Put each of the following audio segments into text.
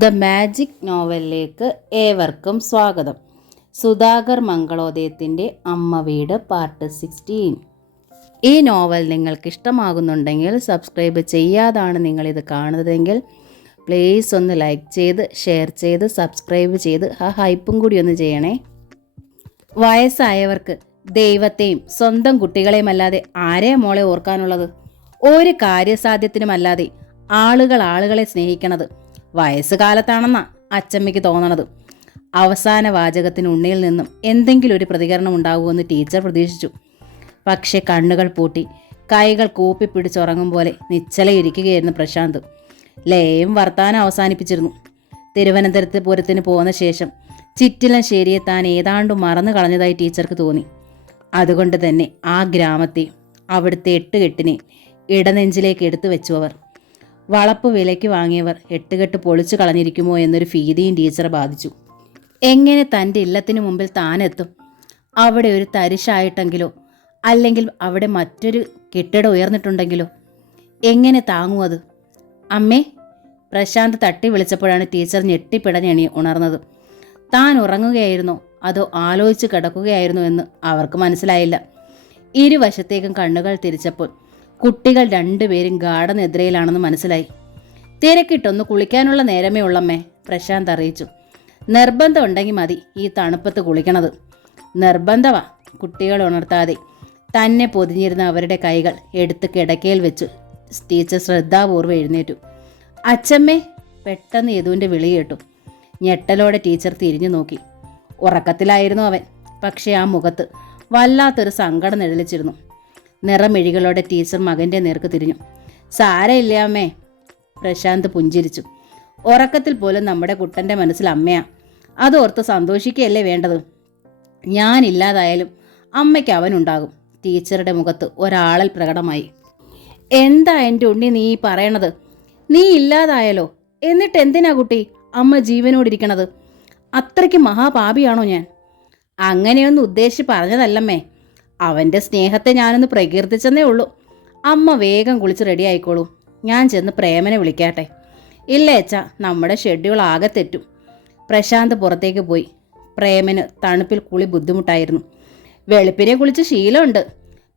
The magic നോവലിലേക്ക് ഏവർക്കും സ്വാഗതം. സുധാകർ മംഗളോദയത്തിൻ്റെ അമ്മ വീട് പാർട്ട് 16. ഈ നോവൽ നിങ്ങൾക്ക് ഇഷ്ടമാകുന്നുണ്ടെങ്കിൽ സബ്സ്ക്രൈബ് ചെയ്യാതാണ് നിങ്ങളിത് കാണുന്നതെങ്കിൽ പ്ലീസ് ഒന്ന് ലൈക്ക് ചെയ്ത് ഷെയർ ചെയ്ത് സബ്സ്ക്രൈബ് ചെയ്ത് ഹൈപ്പും കൂടി ഒന്ന് ചെയ്യണേ. വയസ്സായവർക്ക് ദൈവത്തെയും സ്വന്തം കുട്ടികളെയുമല്ലാതെ ആരെയാ മോളെ ഓർക്കാനുള്ളത്? ഒരു കാര്യസാധ്യത്തിനുമല്ലാതെ ആളുകളെ സ്നേഹിക്കണത് വയസ്സുകാലത്താണെന്നാ അച്ചമ്മയ്ക്ക് തോന്നണത്. അവസാന വാചകത്തിന് ഉണ്ണിയിൽ നിന്നും എന്തെങ്കിലും ഒരു പ്രതികരണം ഉണ്ടാകുമെന്ന് ടീച്ചർ പ്രതീക്ഷിച്ചു. പക്ഷെ കണ്ണുകൾ പൂട്ടി കൈകൾ കൂപ്പിപ്പിടിച്ചുറങ്ങും പോലെ നിശ്ചലയിരിക്കുകയായിരുന്നു പ്രശാന്ത്. ലയം വർത്താനം അവസാനിപ്പിച്ചിരുന്നു. തിരുവനന്തപുരത്ത് പൂരത്തിന് പോന്ന ശേഷം ചിറ്റിലശ്ശേരിയെ താൻ ഏതാണ്ട് മറന്നു കളഞ്ഞതായി ടീച്ചർക്ക് തോന്നി. അതുകൊണ്ട് തന്നെ ആ ഗ്രാമത്തെ, അവിടുത്തെ 8 കെട്ടിനെ ഇടനെഞ്ചിലേക്ക് എടുത്തു വെച്ചു അവർ. വളപ്പ് വിലയ്ക്ക് വാങ്ങിയവർ 8 കെട്ട് പൊളിച്ചു കളഞ്ഞിരിക്കുമോ എന്നൊരു ഭീതിയും ടീച്ചറെ ബാധിച്ചു. എങ്ങനെ തൻ്റെ ഇല്ലത്തിനു മുമ്പിൽ താനെത്തും? അവിടെ ഒരു തരിശായിട്ടെങ്കിലോ, അല്ലെങ്കിൽ അവിടെ മറ്റൊരു കെട്ടിടം ഉയർന്നിട്ടുണ്ടെങ്കിലോ എങ്ങനെ താങ്ങും അത്? അമ്മേ, പ്രശാന്ത് തട്ടി വിളിച്ചപ്പോഴാണ് ടീച്ചർ ഞെട്ടിപ്പിടഞ്ഞെണി ഉണർന്നത്. താൻ ഉറങ്ങുകയായിരുന്നോ അതോ ആലോചിച്ച് കിടക്കുകയായിരുന്നോ എന്ന് അവർക്ക് മനസ്സിലായില്ല. ഇരുവശത്തേക്കും കണ്ണുകൾ തിരിച്ചപ്പോൾ കുട്ടികൾ 2 പേരും ഗാഠനിദ്രയിലാണെന്ന് മനസ്സിലായി. തിരക്കിട്ടൊന്ന് കുളിക്കാനുള്ള നേരമേ ഉള്ളമ്മേ, പ്രശാന്ത് അറിയിച്ചു. നിർബന്ധം ഉണ്ടെങ്കിൽ മതി ഈ തണുപ്പത്ത് കുളിക്കണത്. നിർബന്ധമാ. കുട്ടികൾ ഉണർത്താതെ തന്നെ പൊതിഞ്ഞിരുന്ന അവരുടെ കൈകൾ എടുത്ത് കിടക്കയിൽ വെച്ചു ടീച്ചർ ശ്രദ്ധാപൂർവ്വം എഴുന്നേറ്റു. അച്ചമ്മേ, പെട്ടെന്ന് യദുവിൻ്റെ വിളി കേട്ടു. ഞെട്ടലോടെ ടീച്ചർ തിരിഞ്ഞു നോക്കി. ഉറക്കത്തിലായിരുന്നു അവൻ. പക്ഷേ ആ മുഖത്ത് വല്ലാത്തൊരു സങ്കടം നിഴലിച്ചിരുന്നു. നിറമിഴികളോടെ ടീച്ചർ മകൻ്റെ നേർക്ക് തിരിഞ്ഞു. സാരയില്ല അമ്മേ, പ്രശാന്ത് പുഞ്ചിരിച്ചു. ഉറക്കത്തിൽ പോലും നമ്മുടെ കുട്ടൻ്റെ മനസ്സിൽ അമ്മയാ. അതോർത്ത് സന്തോഷിക്കുകയല്ലേ വേണ്ടത്. ഞാനില്ലാതായാലും അമ്മയ്ക്ക് അവനുണ്ടാകും. ടീച്ചറുടെ മുഖത്ത് ഒരാളൽ പ്രകടമായി. എന്താ എൻ്റെ ഉണ്ണി നീ പറയണത്? നീ ഇല്ലാതായാലോ? എന്നിട്ട് എന്തിനാ കുട്ടി അമ്മ ജീവനോടിരിക്കണത്? അത്രയ്ക്ക് മഹാപാപിയാണോ ഞാൻ? അങ്ങനെയൊന്നും ഉദ്ദേശിച്ച് പറഞ്ഞതല്ലമ്മേ. അവൻ്റെ സ്നേഹത്തെ ഞാനൊന്ന് പ്രകീർത്തിച്ചെന്നേ ഉള്ളൂ. അമ്മ വേഗം കുളിച്ച് റെഡി ആയിക്കോളൂ. ഞാൻ ചെന്ന് പ്രേമനെ വിളിക്കാട്ടെ. ഇല്ല ഏച്ചാ, നമ്മുടെ ഷെഡ്യൂൾ ആകെ തെറ്റും. പ്രശാന്ത് പുറത്തേക്ക് പോയി. പ്രേമന് തണുപ്പിൽ കുളി ബുദ്ധിമുട്ടായിരുന്നു. വെളുപ്പിനെ കുളിച്ച് ശീലമുണ്ട്.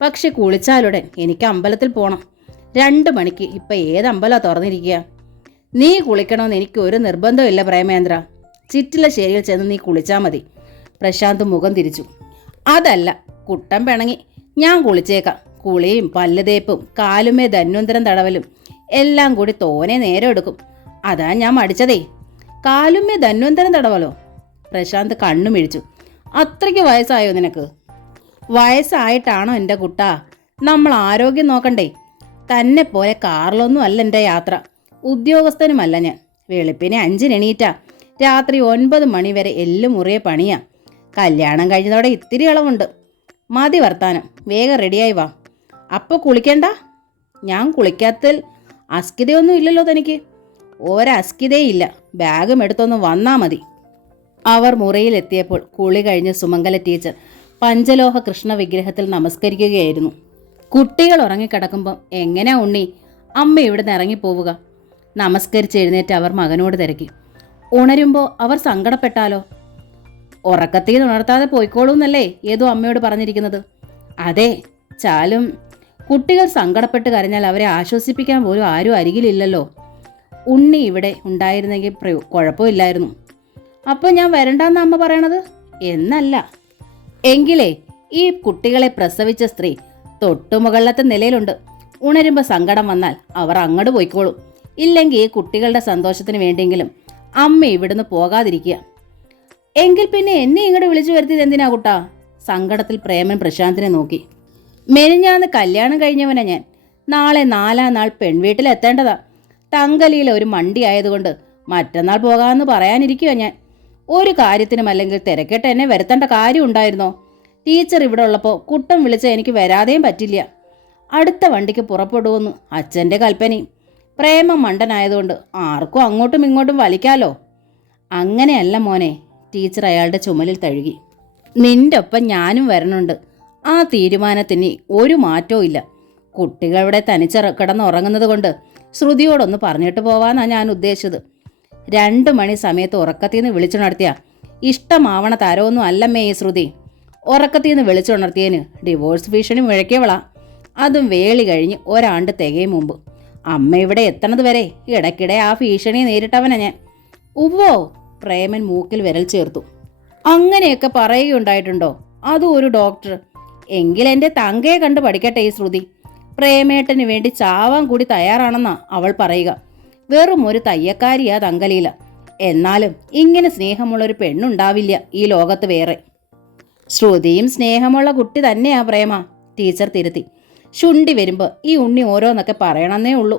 പക്ഷെ കുളിച്ചാലുടൻ എനിക്ക് അമ്പലത്തിൽ പോകണം. 2 മണിക്ക്. ഇപ്പം ഏത് അമ്പലമാണ് തുറന്നിരിക്കുക? നീ കുളിക്കണമെന്ന് എനിക്ക് ഒരു നിർബന്ധമില്ല പ്രേമേന്ദ്ര. ചിറ്റിലശ്ശേരിയിൽ ചെന്ന് നീ കുളിച്ചാൽ മതി. പ്രശാന്ത് മുഖം തിരിച്ചു. അതല്ല, കുട്ടൻ പിണങ്ങി. ഞാൻ കുളിച്ചേക്കാം. കുളിയും പല്ലുതേപ്പും കാലുമേ ധന്വന്തരം തടവലും എല്ലാം കൂടി തോനെ നേരം എടുക്കും. അതാ ഞാൻ മടിച്ചതേ. കാലുമേ ധന്വന്തരം തടവലോ? പ്രശാന്ത് കണ്ണുമിഴിച്ചു. അത്രയ്ക്ക് വയസ്സായോ നിനക്ക്? വയസ്സായിട്ടാണോ എൻ്റെ കുട്ടാ? നമ്മൾ ആരോഗ്യം നോക്കണ്ടേ? തന്നെ പോലെ കാറിലൊന്നും അല്ല എൻ്റെ യാത്ര. ഉദ്യോഗസ്ഥനുമല്ല ഞാൻ. വെളുപ്പിനെ 5-ന് എണീറ്റാ രാത്രി 9 മണി വരെ എല്ലും മുറിയെ പണിയാ. കല്യാണം കഴിഞ്ഞതോടെ ഇത്തിരി ഇളവുണ്ട്. മതി വർത്താനം, വേഗം റെഡിയായി വാ. അപ്പോൾ കുളിക്കണ്ട? ഞാൻ കുളിക്കാത്തതിൽ അസ്കിതയൊന്നും ഇല്ലല്ലോ തനിക്ക്? ഒരസ്കിതയില്ല. ബാഗും എടുത്തൊന്ന് വന്നാ മതി. അവർ മുറിയിലെത്തിയപ്പോൾ കുളി കഴിഞ്ഞ് സുമംഗല ടീച്ചർ പഞ്ചലോഹ കൃഷ്ണ വിഗ്രഹത്തിൽ നമസ്കരിക്കുകയായിരുന്നു. കുട്ടികൾ ഉറങ്ങിക്കിടക്കുമ്പം എങ്ങനെയാ ഉണ്ണി അമ്മ ഇവിടെ നിന്ന് ഇറങ്ങിപ്പോവുക? നമസ്കരിച്ച് എഴുന്നേറ്റ് അവർ മകനോട് തിരക്കി. ഉണരുമ്പോൾ അവർ സങ്കടപ്പെട്ടാലോ? ഉറക്കത്തിൽ ഉണർത്താതെ പോയിക്കോളൂന്നല്ലേ ഏതോ അമ്മയോട് പറഞ്ഞിരിക്കുന്നത്? അതെ, ചാലും കുട്ടികൾ സങ്കടപ്പെട്ട് കരഞ്ഞാൽ അവരെ ആശ്വസിപ്പിക്കാൻ പോലും ആരും അരികിലില്ലല്ലോ. ഉണ്ണി ഇവിടെ ഉണ്ടായിരുന്നെങ്കിൽ കുഴപ്പമില്ലായിരുന്നു. അപ്പോൾ ഞാൻ വരണ്ടെന്ന് അമ്മ പറയണത്? എന്നല്ല. എങ്കിലേ ഈ കുട്ടികളെ പ്രസവിച്ച സ്ത്രീ തൊട്ടുമുകളിലത്തെ നിലയിലുണ്ട്. ഉണരുമ്പോൾ സങ്കടം വന്നാൽ അവർ അങ്ങോട്ട് പോയിക്കോളും. ഇല്ലെങ്കിൽ ഈ കുട്ടികളുടെ സന്തോഷത്തിന് വേണ്ടിയെങ്കിലും അമ്മ ഇവിടുന്ന് പോകാതിരിക്കുക. എങ്കിൽ പിന്നെ എന്നെ ഇങ്ങോട്ട് വിളിച്ചു വരുത്തിയത് എന്തിനാ കുട്ടാ? സങ്കടത്തിൽ പ്രേമൻ പ്രശാന്തിനെ നോക്കി. മെനിഞ്ഞാന്ന് കല്യാണം കഴിഞ്ഞവനാ ഞാൻ. നാളെ 4-ാം നാൾ പെൺവീട്ടിലെത്തേണ്ടതാ. തങ്കലിയിലെ ഒരു മണ്ടി ആയതുകൊണ്ട് മറ്റന്നാൾ പോകാമെന്ന് പറയാനിരിക്കുക ഞാൻ. ഒരു കാര്യത്തിനും അല്ലെങ്കിൽ തിരക്കിട്ട് എന്നെ വരുത്തേണ്ട കാര്യം ഉണ്ടായിരുന്നോ? ടീച്ചർ ഇവിടെ ഉള്ളപ്പോൾ കുട്ടം വിളിച്ച എനിക്ക് വരാതെയും പറ്റില്ല. അടുത്ത വണ്ടിക്ക് പുറപ്പെടുമെന്ന് അച്ഛൻ്റെ കൽപ്പനയും. പ്രേമം മണ്ടനായതുകൊണ്ട് ആർക്കും അങ്ങോട്ടും ഇങ്ങോട്ടും വലിക്കാലോ. അങ്ങനെയല്ല മോനെ. ടീച്ചർ അയാളുടെ ചുമലിൽ തഴുകി. നിന്റെ ഒപ്പം ഞാനും വരണുണ്ട്. ആ തീരുമാനത്തിന് ഒരു മാറ്റവും ഇല്ല. കുട്ടികൾ ഇവിടെ തനിച്ച് കിടന്നുറങ്ങുന്നത് കൊണ്ട് ശ്രുതിയോടൊന്ന് പറഞ്ഞിട്ട് പോവാന്നാണ് ഞാൻ ഉദ്ദേശിച്ചത്. 2 മണി സമയത്ത് ഉറക്കത്തിൽ നിന്ന് വിളിച്ചുണർത്തിയ ഇഷ്ടമാവണ തരമൊന്നും അല്ലമ്മേ ഈ ശ്രുതി. ഉറക്കത്തിൽ നിന്ന് വിളിച്ചുണർത്തിയതിന് ഡിവോഴ്സ് ഭീഷണി മുഴക്കിയവളാ. അതും വേളി കഴിഞ്ഞ് ഒരാണ്ട് തികയും മുമ്പ്. അമ്മ ഇവിടെ എത്തണത് വരെ ഇടയ്ക്കിടെ ആ ഭീഷണിയെ നേരിട്ടവനാ ഞാൻ. ഉവ്വോ, പ്രേമൻ മൂക്കിൽ വിരൽ ചേർത്തു. അങ്ങനെയൊക്കെ പറയുകയുണ്ടായിട്ടുണ്ടോ? അതും ഒരു ഡോക്ടർ. എങ്കിൽ എൻ്റെ തങ്കയെ കണ്ട് പഠിക്കട്ടെ ഈ ശ്രുതി. പ്രേമേട്ടന് വേണ്ടി ചാവാൻ കൂടി തയ്യാറാണെന്നാ അവൾ പറയുക. വെറും ഒരു തയ്യക്കാരിയാ തങ്കലീല. എന്നാലും ഇങ്ങനെ സ്നേഹമുള്ളൊരു പെണ്ണുണ്ടാവില്ല ഈ ലോകത്ത് വേറെ. ശ്രുതിയും സ്നേഹമുള്ള കുട്ടി തന്നെയാ പ്രേമ, ടീച്ചർ തിരുത്തി. ശുണ്ടി വരുമ്പോൾ ഈ ഉണ്ണി ഓരോന്നൊക്കെ പറയണമെന്നേ ഉള്ളൂ.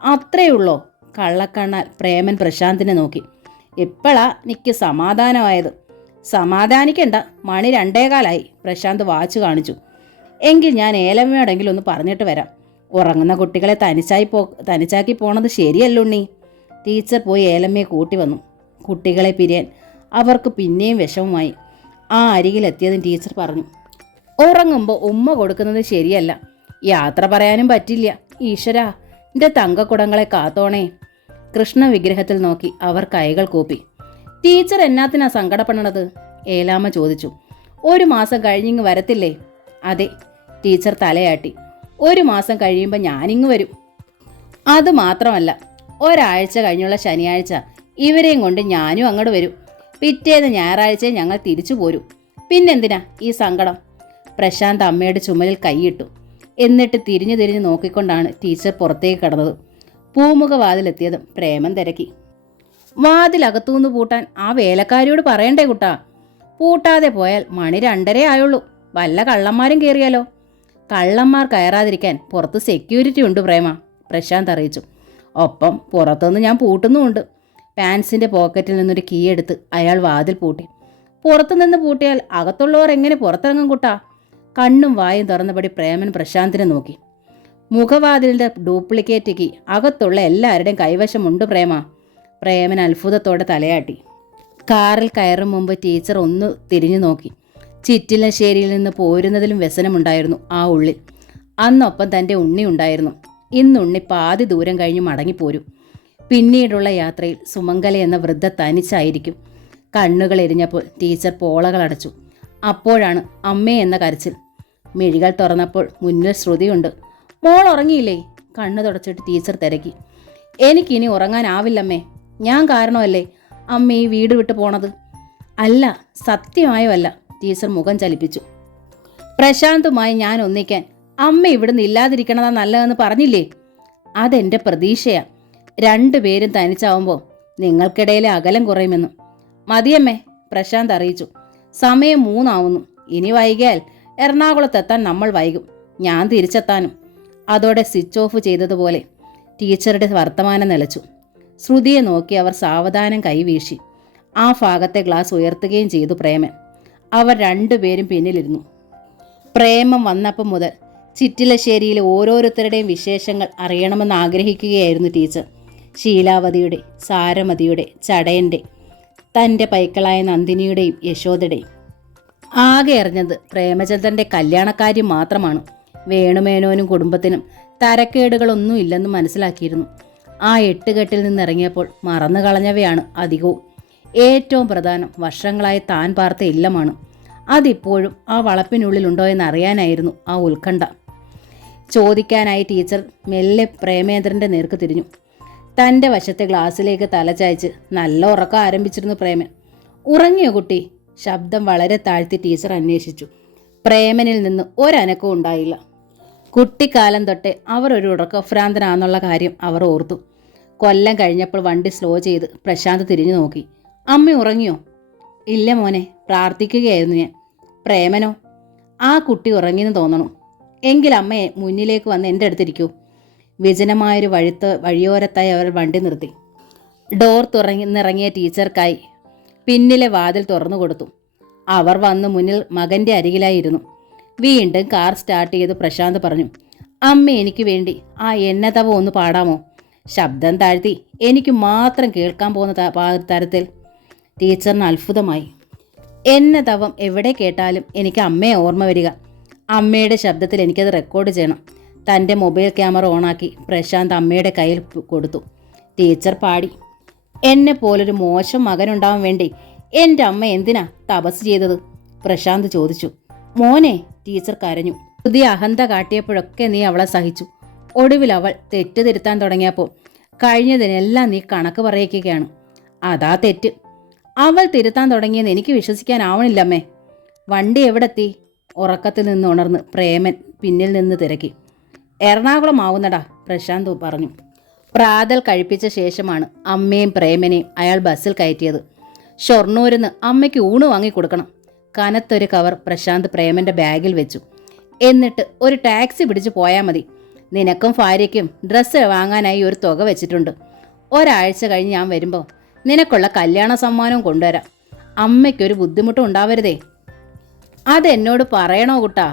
അത്രേ ഉള്ളോ? കള്ളക്കണ്ണാൽ പ്രേമൻ പ്രശാന്തിനെ നോക്കി. ഇപ്പോഴാ എനിക്ക് സമാധാനമായത്. സമാധാനിക്കണ്ട, മണി 2:15. പ്രശാന്ത് വാച്ച് കാണിച്ചു. എങ്കിൽ ഞാൻ ഏലമ്മയോടെങ്കിലും ഒന്ന് പറഞ്ഞിട്ട് വരാം. ഉറങ്ങുന്ന കുട്ടികളെ തനിച്ചാക്കി പോണത് ശരിയല്ലുണ്ണി. ടീച്ചർ പോയി ഏലമ്മയെ കൂട്ടി വന്നു. കുട്ടികളെ പിരിയാൻ അവർക്ക് പിന്നെയും വിഷമമായി. ആ അരികിലെത്തിയതും ടീച്ചർ പറഞ്ഞു, ഉറങ്ങുമ്പോൾ ഉമ്മ കൊടുക്കുന്നത് ശരിയല്ല. യാത്ര പറയാനും പറ്റില്ല. ഈശ്വരാ, എൻ്റെ തങ്കക്കുടങ്ങളെ കാത്തോണേ. കൃഷ്ണ വിഗ്രഹത്തിൽ നോക്കി അവർ കൈകൾ കൂപ്പി. ടീച്ചർ എന്നാത്തിനാ സങ്കടപ്പെടണത്? ഏലാമ്മ ചോദിച്ചു. 1 മാസം കഴിഞ്ഞിങ്ങ് വരത്തില്ലേ? അതെ, ടീച്ചർ തലയാട്ടി. 1 മാസം കഴിയുമ്പോൾ ഞാനിങ്ങ് വരും. അതുമാത്രമല്ല, ഒരാഴ്ച കഴിഞ്ഞുള്ള ശനിയാഴ്ച ഇവരെയും കൊണ്ട് ഞാനും അങ്ങോട്ട് വരും. പിറ്റേന്ന് ഞായറാഴ്ച ഞങ്ങൾ തിരിച്ചു പോരും. പിന്നെന്തിനാ ഈ സങ്കടം? പ്രശാന്ത് അമ്മയുടെ ചുമലിൽ കൈയിട്ടു. എന്നിട്ട് തിരിഞ്ഞു തിരിഞ്ഞു നോക്കിക്കൊണ്ടാണ് ടീച്ചർ പുറത്തേക്ക് കടന്നത്. പൂമുഖ വാതിലെത്തിയതും പ്രേമൻ തിരക്കി. വാതിലകത്തുനിന്ന് പൂട്ടാൻ ആ വേലക്കാരിയോട് പറയണ്ടേ കുട്ടാ? പൂട്ടാതെ പോയാൽ മണി 2:30 ആയുള്ളൂ. വല്ല കള്ളന്മാരും കയറിയാലോ? കള്ളന്മാർ കയറാതിരിക്കാൻ പുറത്ത് സെക്യൂരിറ്റി ഉണ്ട് പ്രേമ, പ്രശാന്ത് അറിയിച്ചു. ഒപ്പം പുറത്തുനിന്ന് ഞാൻ പൂട്ടുന്നുമുണ്ട്. പാൻസിൻ്റെ പോക്കറ്റിൽ നിന്നൊരു കീ എടുത്ത് അയാൾ വാതിൽ പൂട്ടി. പുറത്തുനിന്ന് പൂട്ടിയാൽ അകത്തുള്ളവർ എങ്ങനെ പുറത്തിറങ്ങും കുട്ടാ? കണ്ണും വായും തുറന്നപടി പ്രേമൻ പ്രശാന്തിനെ നോക്കി. മുഖവാതിലിൻ്റെ ഡ്യൂപ്ലിക്കേറ്റ് കീ അകത്തുള്ള എല്ലാവരുടെയും കൈവശമുണ്ട് പ്രേമ. പ്രേമൻ അത്ഭുതത്തോടെ തലയാട്ടി. കാറിൽ കയറും മുമ്പ് ടീച്ചർ ഒന്ന് തിരിഞ്ഞു നോക്കി. ചിറ്റിലശ്ശേരിയിൽ നിന്ന് പോരുന്നതിലും വ്യസനമുണ്ടായിരുന്നു ആ ഉള്ളിൽ. അന്നൊപ്പം തൻ്റെ ഉണ്ണി ഉണ്ടായിരുന്നു. ഇന്നുണ്ണി പാതി ദൂരം കഴിഞ്ഞ് മടങ്ങിപ്പോരും. പിന്നീടുള്ള യാത്രയിൽ സുമംഗല എന്ന വൃദ്ധ തനിച്ചായിരിക്കും. കണ്ണുകൾ എരിഞ്ഞപ്പോൾ ടീച്ചർ പോളകളടച്ചു. അപ്പോഴാണ് അമ്മേ എന്ന കരച്ചിൽ. മിഴികൾ തുറന്നപ്പോൾ മുന്നിൽ ശ്രുതിയുണ്ട്. മോൾ ഉറങ്ങിയില്ലേ? കണ്ണു തുടച്ചിട്ട് ടീച്ചർ തിരക്കി. എനിക്കിനി ഉറങ്ങാനാവില്ലമ്മേ. ഞാൻ കാരണമല്ലേ അമ്മ ഈ വീട് വിട്ടു പോണത്? അല്ല, സത്യമായോ അല്ല. ടീച്ചർ മുഖം ചലിപ്പിച്ചു. പ്രശാന്തുമായി ഞാൻ ഒന്നിക്കാൻ അമ്മ ഇവിടുന്ന് ഇല്ലാതിരിക്കണതാ നല്ലതെന്ന് പറഞ്ഞില്ലേ? അതെൻ്റെ പ്രതീക്ഷയാ. 2 പേരും തനിച്ചാവുമ്പോൾ നിങ്ങൾക്കിടയിലെ അകലം കുറയുമെന്ന്. മതിയമ്മേ, പ്രശാന്ത് അറിയിച്ചു. സമയം 3 ആവുന്നു. ഇനി വൈകിയാൽ എറണാകുളത്തെത്താൻ നമ്മൾ വൈകും. ഞാൻ തിരിച്ചെത്താനും. അതോടെ സ്വിച്ച് ഓഫ് ചെയ്തതുപോലെ ടീച്ചറുടെ വർത്തമാനം നിലച്ചു. ശ്രുതിയെ നോക്കി അവർ സാവധാനം കൈവീശി. ആ ഭാഗത്തെ ഗ്ലാസ് ഉയർത്തുകയും ചെയ്തു പ്രേമൻ. അവർ 2 പേരും പിന്നിലിരുന്നു. പ്രേമം വന്നപ്പം മുതൽ ചിറ്റിലശ്ശേരിയിലെ ഓരോരുത്തരുടെയും വിശേഷങ്ങൾ അറിയണമെന്ന് ആഗ്രഹിക്കുകയായിരുന്നു ടീച്ചർ. ശീലാവതിയുടെ, സാരമതിയുടെ, ചടയൻ്റെ, തൻ്റെ പൈക്കളായ നന്ദിനിയുടെയും യശോദയുടെയും. ആകെ അറിഞ്ഞത് പ്രേമചന്ദ്രൻ്റെ കല്യാണക്കാര്യം മാത്രമാണ്. വേണുമേനോനും കുടുംബത്തിനും തരക്കേടുകളൊന്നും ഇല്ലെന്ന് മനസ്സിലാക്കിയിരുന്നു. ആ 8 കെട്ടിൽ നിന്നിറങ്ങിയപ്പോൾ മറന്നു കളഞ്ഞവയാണ് അധികവും. ഏറ്റവും പ്രധാനം വർഷങ്ങളായി താൻ പാർത്ത ഇല്ലമാണ്. അതിപ്പോഴും ആ വളപ്പിനുള്ളിലുണ്ടോ എന്നറിയാനായിരുന്നു ആ ഉത്കണ്ഠ. ചോദിക്കാനായി ടീച്ചർ മെല്ലെ പ്രേമേന്ദ്രൻ്റെ നേർക്ക് തിരിഞ്ഞു. തൻ്റെ വശത്തെ ഗ്ലാസ്സിലേക്ക് തലചായ്ച്ച് നല്ല ഉറക്കം ആരംഭിച്ചിരുന്നു പ്രേമൻ. ഉറങ്ങിയോ കുട്ടി? ശബ്ദം വളരെ താഴ്ത്തി ടീച്ചർ അന്വേഷിച്ചു. പ്രേമനിൽ നിന്ന് ഒരനക്കവും ഉണ്ടായില്ല. കുട്ടിക്കാലം തൊട്ടേ അവർ ഒരു ഉറക്കഭ്രാന്തനാന്നുള്ള കാര്യം അവർ ഓർത്തു. കൊല്ലം കഴിഞ്ഞപ്പോൾ വണ്ടി സ്ലോ ചെയ്ത് പ്രശാന്ത് തിരിഞ്ഞു നോക്കി. അമ്മ ഉറങ്ങിയോ? ഇല്ല മോനെ, പ്രാർത്ഥിക്കുകയായിരുന്നു ഞാൻ. പ്രേമനോ? ആ കുട്ടി ഉറങ്ങിയെന്ന് തോന്നണു. എങ്കിൽ അമ്മയെ മുന്നിലേക്ക് വന്ന് എൻ്റെ അടുത്തിരിക്കൂ. വിജനമായൊരു വഴിയോരത്തായി അവർ വണ്ടി നിർത്തി. ഡോർ തുറന്നിറങ്ങിയ ടീച്ചർക്കായി പിന്നിലെ വാതിൽ തുറന്നു കൊടുത്തു. അവർ വന്ന് മുന്നിൽ മകൻ്റെ അരികിലായിരുന്നു. വീണ്ടും കാർ സ്റ്റാർട്ട് ചെയ്ത് പ്രശാന്ത് പറഞ്ഞു, അമ്മ എനിക്ക് വേണ്ടി ആ എന്നതവ ഒന്ന് പാടാമോ? ശബ്ദം താഴ്ത്തി എനിക്ക് മാത്രം കേൾക്കാൻ പോകുന്ന തരത്തിൽ. ടീച്ചറിന് അത്ഭുതമായി. എന്നതവം എവിടെ കേട്ടാലും എനിക്ക് അമ്മയെ ഓർമ്മ വരിക. അമ്മയുടെ ശബ്ദത്തിൽ എനിക്കത് റെക്കോർഡ് ചെയ്യണം. തൻ്റെ മൊബൈൽ ക്യാമറ ഓണാക്കി പ്രശാന്ത് അമ്മയുടെ കയ്യിൽ കൊടുത്തു. ടീച്ചർ പാടി. എന്നെ പോലൊരു മോശം മകനുണ്ടാവാൻ വേണ്ടി എൻ്റെ അമ്മ എന്തിനാ തപസ് ചെയ്തത്? പ്രശാന്ത് ചോദിച്ചു. മോനെ, ടീച്ചർ കരഞ്ഞു. പുതിയ അഹന്ത കാട്ടിയപ്പോഴൊക്കെ നീ അവളെ സഹിച്ചു. ഒടുവിൽ അവൾ തെറ്റ് തിരുത്താൻ തുടങ്ങിയപ്പോൾ കഴിഞ്ഞതിനെല്ലാം നീ കണക്ക് പറയിക്കുകയാണ്. അതാ തെറ്റ്. അവൾ തിരുത്താൻ തുടങ്ങിയെന്ന് എനിക്ക് വിശ്വസിക്കാനാവണില്ലമ്മേ. വണ്ടി എവിടെത്തി? ഉറക്കത്തിൽ നിന്ന് ഉണർന്ന് പ്രേമൻ പിന്നിൽ നിന്ന് തിരക്കി. എറണാകുളം ആവുന്നടാ, പ്രശാന്ത് പറഞ്ഞു. പ്രാതൽ കഴിപ്പിച്ച ശേഷമാണ് അമ്മയും പ്രേമനെയും അയാൾ ബസ്സിൽ കയറ്റിയത്. ഷൊർണൂരിന്ന് അമ്മയ്ക്ക് ഊണ് വാങ്ങിക്കൊടുക്കണം. കനത്തൊരു കവർ പ്രശാന്ത് പ്രേമന്റെ ബാഗിൽ വെച്ചു. എന്നിട്ട് ഒരു ടാക്സി പിടിച്ച് പോയാൽ മതി. നിനക്കും ഭാര്യയ്ക്കും ഡ്രസ്സ് വാങ്ങാനായി ഒരു തുക വെച്ചിട്ടുണ്ട്. ഒരാഴ്ച കഴിഞ്ഞ് ഞാൻ വരുമ്പോൾ നിനക്കുള്ള കല്യാണ സമ്മാനവും കൊണ്ടുവരാം. അമ്മയ്ക്കൊരു ബുദ്ധിമുട്ടും ഉണ്ടാവരുതേ. അതെന്നോട് പറയണോ കുട്ടാ?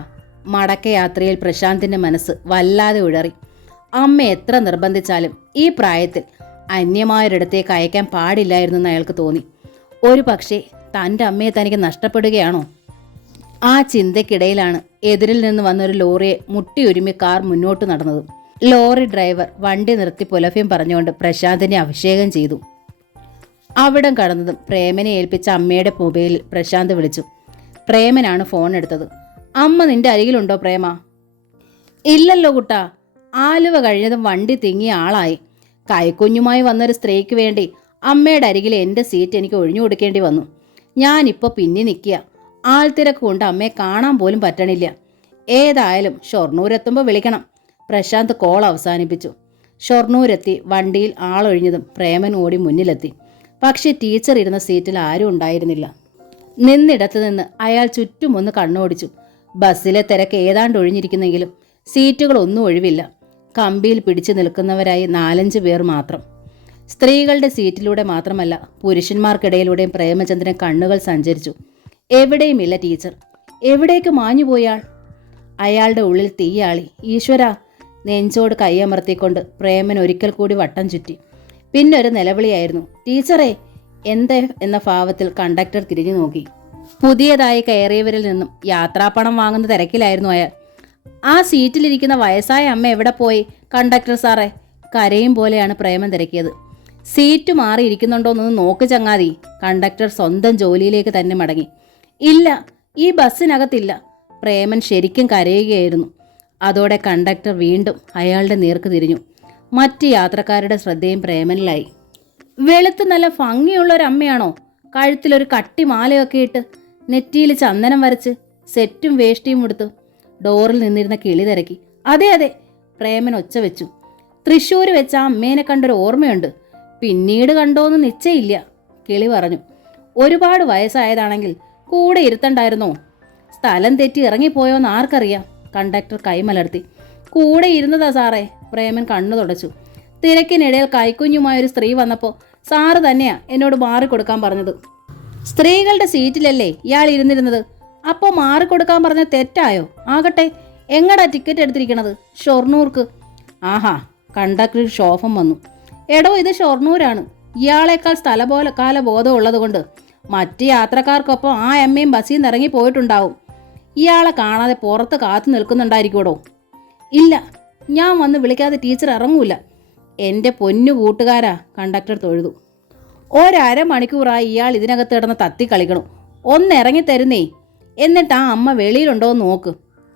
മടക്കയാത്രയിൽ പ്രശാന്തിന്റെ മനസ്സ് വല്ലാതെ ഉഴറി. അമ്മ എത്ര നിർബന്ധിച്ചാലും ഈ പ്രായത്തിൽ അന്യമായൊരിടത്തേക്ക് അയക്കാൻ പാടില്ലായിരുന്നെന്ന് അയാൾക്ക് തോന്നി. ഒരു പക്ഷേ തൻ്റെ അമ്മയെ തനിക്ക് നഷ്ടപ്പെടുകയാണോ? ആ ചിന്തയ്ക്കിടയിലാണ് എതിരിൽ നിന്ന് വന്നൊരു ലോറിയെ മുട്ടിയൊരുമി കാർ മുന്നോട്ട് നടന്നത്. ലോറി ഡ്രൈവർ വണ്ടി നിർത്തി പുലഭ്യം പറഞ്ഞുകൊണ്ട് പ്രശാന്തിനെ അഭിഷേകം ചെയ്തു. അവിടം കടന്നതും പ്രേമനെ ഏൽപ്പിച്ച അമ്മയുടെ മൊബൈലിൽ പ്രശാന്ത് വിളിച്ചു. പ്രേമനാണ് ഫോൺ എടുത്തത്. അമ്മ നിന്റെ അരികിലുണ്ടോ പ്രേമ? ഇല്ലല്ലോ കുട്ടാ. ആലുവ കഴിഞ്ഞതും വണ്ടി തിങ്ങിയ ആളായി. കൈക്കുഞ്ഞുമായി വന്നൊരു സ്ത്രീക്ക് വേണ്ടി അമ്മയുടെ അരികിൽ എൻ്റെ സീറ്റ് എനിക്ക് ഒഴിഞ്ഞു കൊടുക്കേണ്ടി വന്നു. ഞാനിപ്പോൾ പിന്നെ നിൽക്കുക. ആൾത്തിരക്ക് കൊണ്ട് അമ്മയെ കാണാൻ പോലും പറ്റണില്ല. ഏതായാലും ഷൊർണൂരെത്തുമ്പോൾ വിളിക്കണം. പ്രശാന്ത് കോൾ അവസാനിപ്പിച്ചു. ഷൊർണൂരെത്തി വണ്ടിയിൽ ആളൊഴിഞ്ഞതും പ്രേമൻ ഓടി മുന്നിലെത്തി. പക്ഷെ ടീച്ചർ ഇരുന്ന സീറ്റിൽ ആരും ഉണ്ടായിരുന്നില്ല. നിന്നിടത്ത് നിന്ന് അയാൾ ചുറ്റുമൊന്ന് കണ്ണോടിച്ചു. ബസ്സിലെ തിരക്ക് ഏതാണ്ട് ഒഴിഞ്ഞിരിക്കുന്നെങ്കിലും സീറ്റുകളൊന്നും ഒഴിവില്ല. കമ്പിയിൽ പിടിച്ചു നിൽക്കുന്നവരായി 4-5 പേർ മാത്രം. സ്ത്രീകളുടെ സീറ്റിലൂടെ മാത്രമല്ല, പുരുഷന്മാർക്കിടയിലൂടെയും പ്രേമചന്ദ്രൻ കണ്ണുകൾ സഞ്ചരിച്ചു. എവിടെയുമില്ല ടീച്ചർ. എവിടേക്ക് മാഞ്ഞുപോയാൾ? അയാളുടെ ഉള്ളിൽ തീയാളി. ഈശ്വര! നെഞ്ചോട് കൈയമർത്തിക്കൊണ്ട് പ്രേമൻ ഒരിക്കൽ കൂടി വട്ടം ചുറ്റി. പിന്നൊരു നിലവിളിയായിരുന്നു. ടീച്ചറേ! എന്ത് എന്ന ഭാവത്തിൽ കണ്ടക്ടർ തിരിഞ്ഞു നോക്കി. പുതിയതായി കയറിയവരിൽ നിന്നും യാത്രാപ്പണം വാങ്ങുന്ന തിരക്കിലായിരുന്നു അയാൾ. ആ സീറ്റിലിരിക്കുന്ന വയസ്സായ അമ്മ എവിടെ പോയി കണ്ടക്ടർ സാറേ? കരയും പോലെയാണ് പ്രേമൻ തിരക്കിയത്. സീറ്റ് മാറിയിരിക്കുന്നുണ്ടോന്നൊന്ന് നോക്ക് ചങ്ങാതി. കണ്ടക്ടർ സ്വന്തം ജോലിയിലേക്ക് തന്നെ മടങ്ങി. ഇല്ല, ഈ ബസ്സിനകത്തില്ല. പ്രേമൻ ശരിക്കും കരയുകയായിരുന്നു. അതോടെ കണ്ടക്ടർ വീണ്ടും അയാളുടെ നേർക്ക് തിരിഞ്ഞു. മറ്റ് യാത്രക്കാരുടെ ശ്രദ്ധയും പ്രേമനിലായി. വെളുത്ത് നല്ല ഭംഗിയുള്ളൊരമ്മയാണോ? കഴുത്തിലൊരു കട്ടിമാലയൊക്കെ ഇട്ട്, നെറ്റിയിൽ ചന്ദനം വരച്ച്, സെറ്റും വേഷ്ടിയും ഉടുത്തു. ഡോറിൽ നിന്നിരുന്ന കിളി തിരക്കി. അതെ അതെ, പ്രേമൻ ഒച്ച വെച്ചു. തൃശ്ശൂർ വെച്ച ആ അമ്മേനെ കണ്ടൊരു ഓർമ്മയുണ്ട്. പിന്നീട് കണ്ടോന്ന് നിശ്ചയില്ല, കിളി പറഞ്ഞു. ഒരുപാട് വയസ്സായതാണെങ്കിൽ കൂടെ ഇരുത്തണ്ടായിരുന്നോ? സ്ഥലം തെറ്റി ഇറങ്ങിപ്പോയോന്ന് ആർക്കറിയാം? കണ്ടക്ടർ കൈമലർത്തി. കൂടെ ഇരുന്നതാ സാറേ. പ്രേമൻ കണ്ണു തുടച്ചു. തിരക്കിനിടയിൽ കൈക്കുഞ്ഞുമായൊരു സ്ത്രീ വന്നപ്പോൾ സാറ് തന്നെയാ എന്നോട് മാറിക്കൊടുക്കാൻ പറഞ്ഞത്. സ്ത്രീകളുടെ സീറ്റിലല്ലേ ഇയാൾ ഇരുന്നിരുന്നത്? അപ്പോൾ മാറിക്കൊടുക്കാൻ പറഞ്ഞ തെറ്റായോ? ആകട്ടെ, എങ്ങടാ ടിക്കറ്റ് എടുത്തിരിക്കണത്? ഷൊർണൂർക്ക്. ആഹാ, കണ്ടക്ടർ ഷോഫം വന്നു. എടോ, ഇത് ഷൊർണൂരാണ്. ഇയാളെക്കാൾ കാല ബോധം ഉള്ളത് കൊണ്ട് മറ്റ് യാത്രക്കാർക്കൊപ്പം ആ അമ്മയും ബസ്സിൽ നിന്ന് ഇറങ്ങി പോയിട്ടുണ്ടാവും. ഇയാളെ കാണാതെ പുറത്ത് കാത്തു നിൽക്കുന്നുണ്ടായിരിക്കൂടോ? ഇല്ല, ഞാൻ വന്ന് വിളിക്കാതെ ടീച്ചർ ഇറങ്ങൂല. എൻ്റെ പൊന്നു കൂട്ടുകാരാ, കണ്ടക്ടർ തൊഴുതു. 1/2 മണിക്കൂറായി ഇയാൾ ഇതിനകത്ത് കിടന്ന് തത്തി കളിക്കണം. ഒന്ന് ഇറങ്ങി തരുന്നേ. എന്നിട്ട് ആ അമ്മ വെളിയിലുണ്ടോയെന്ന് നോക്ക്.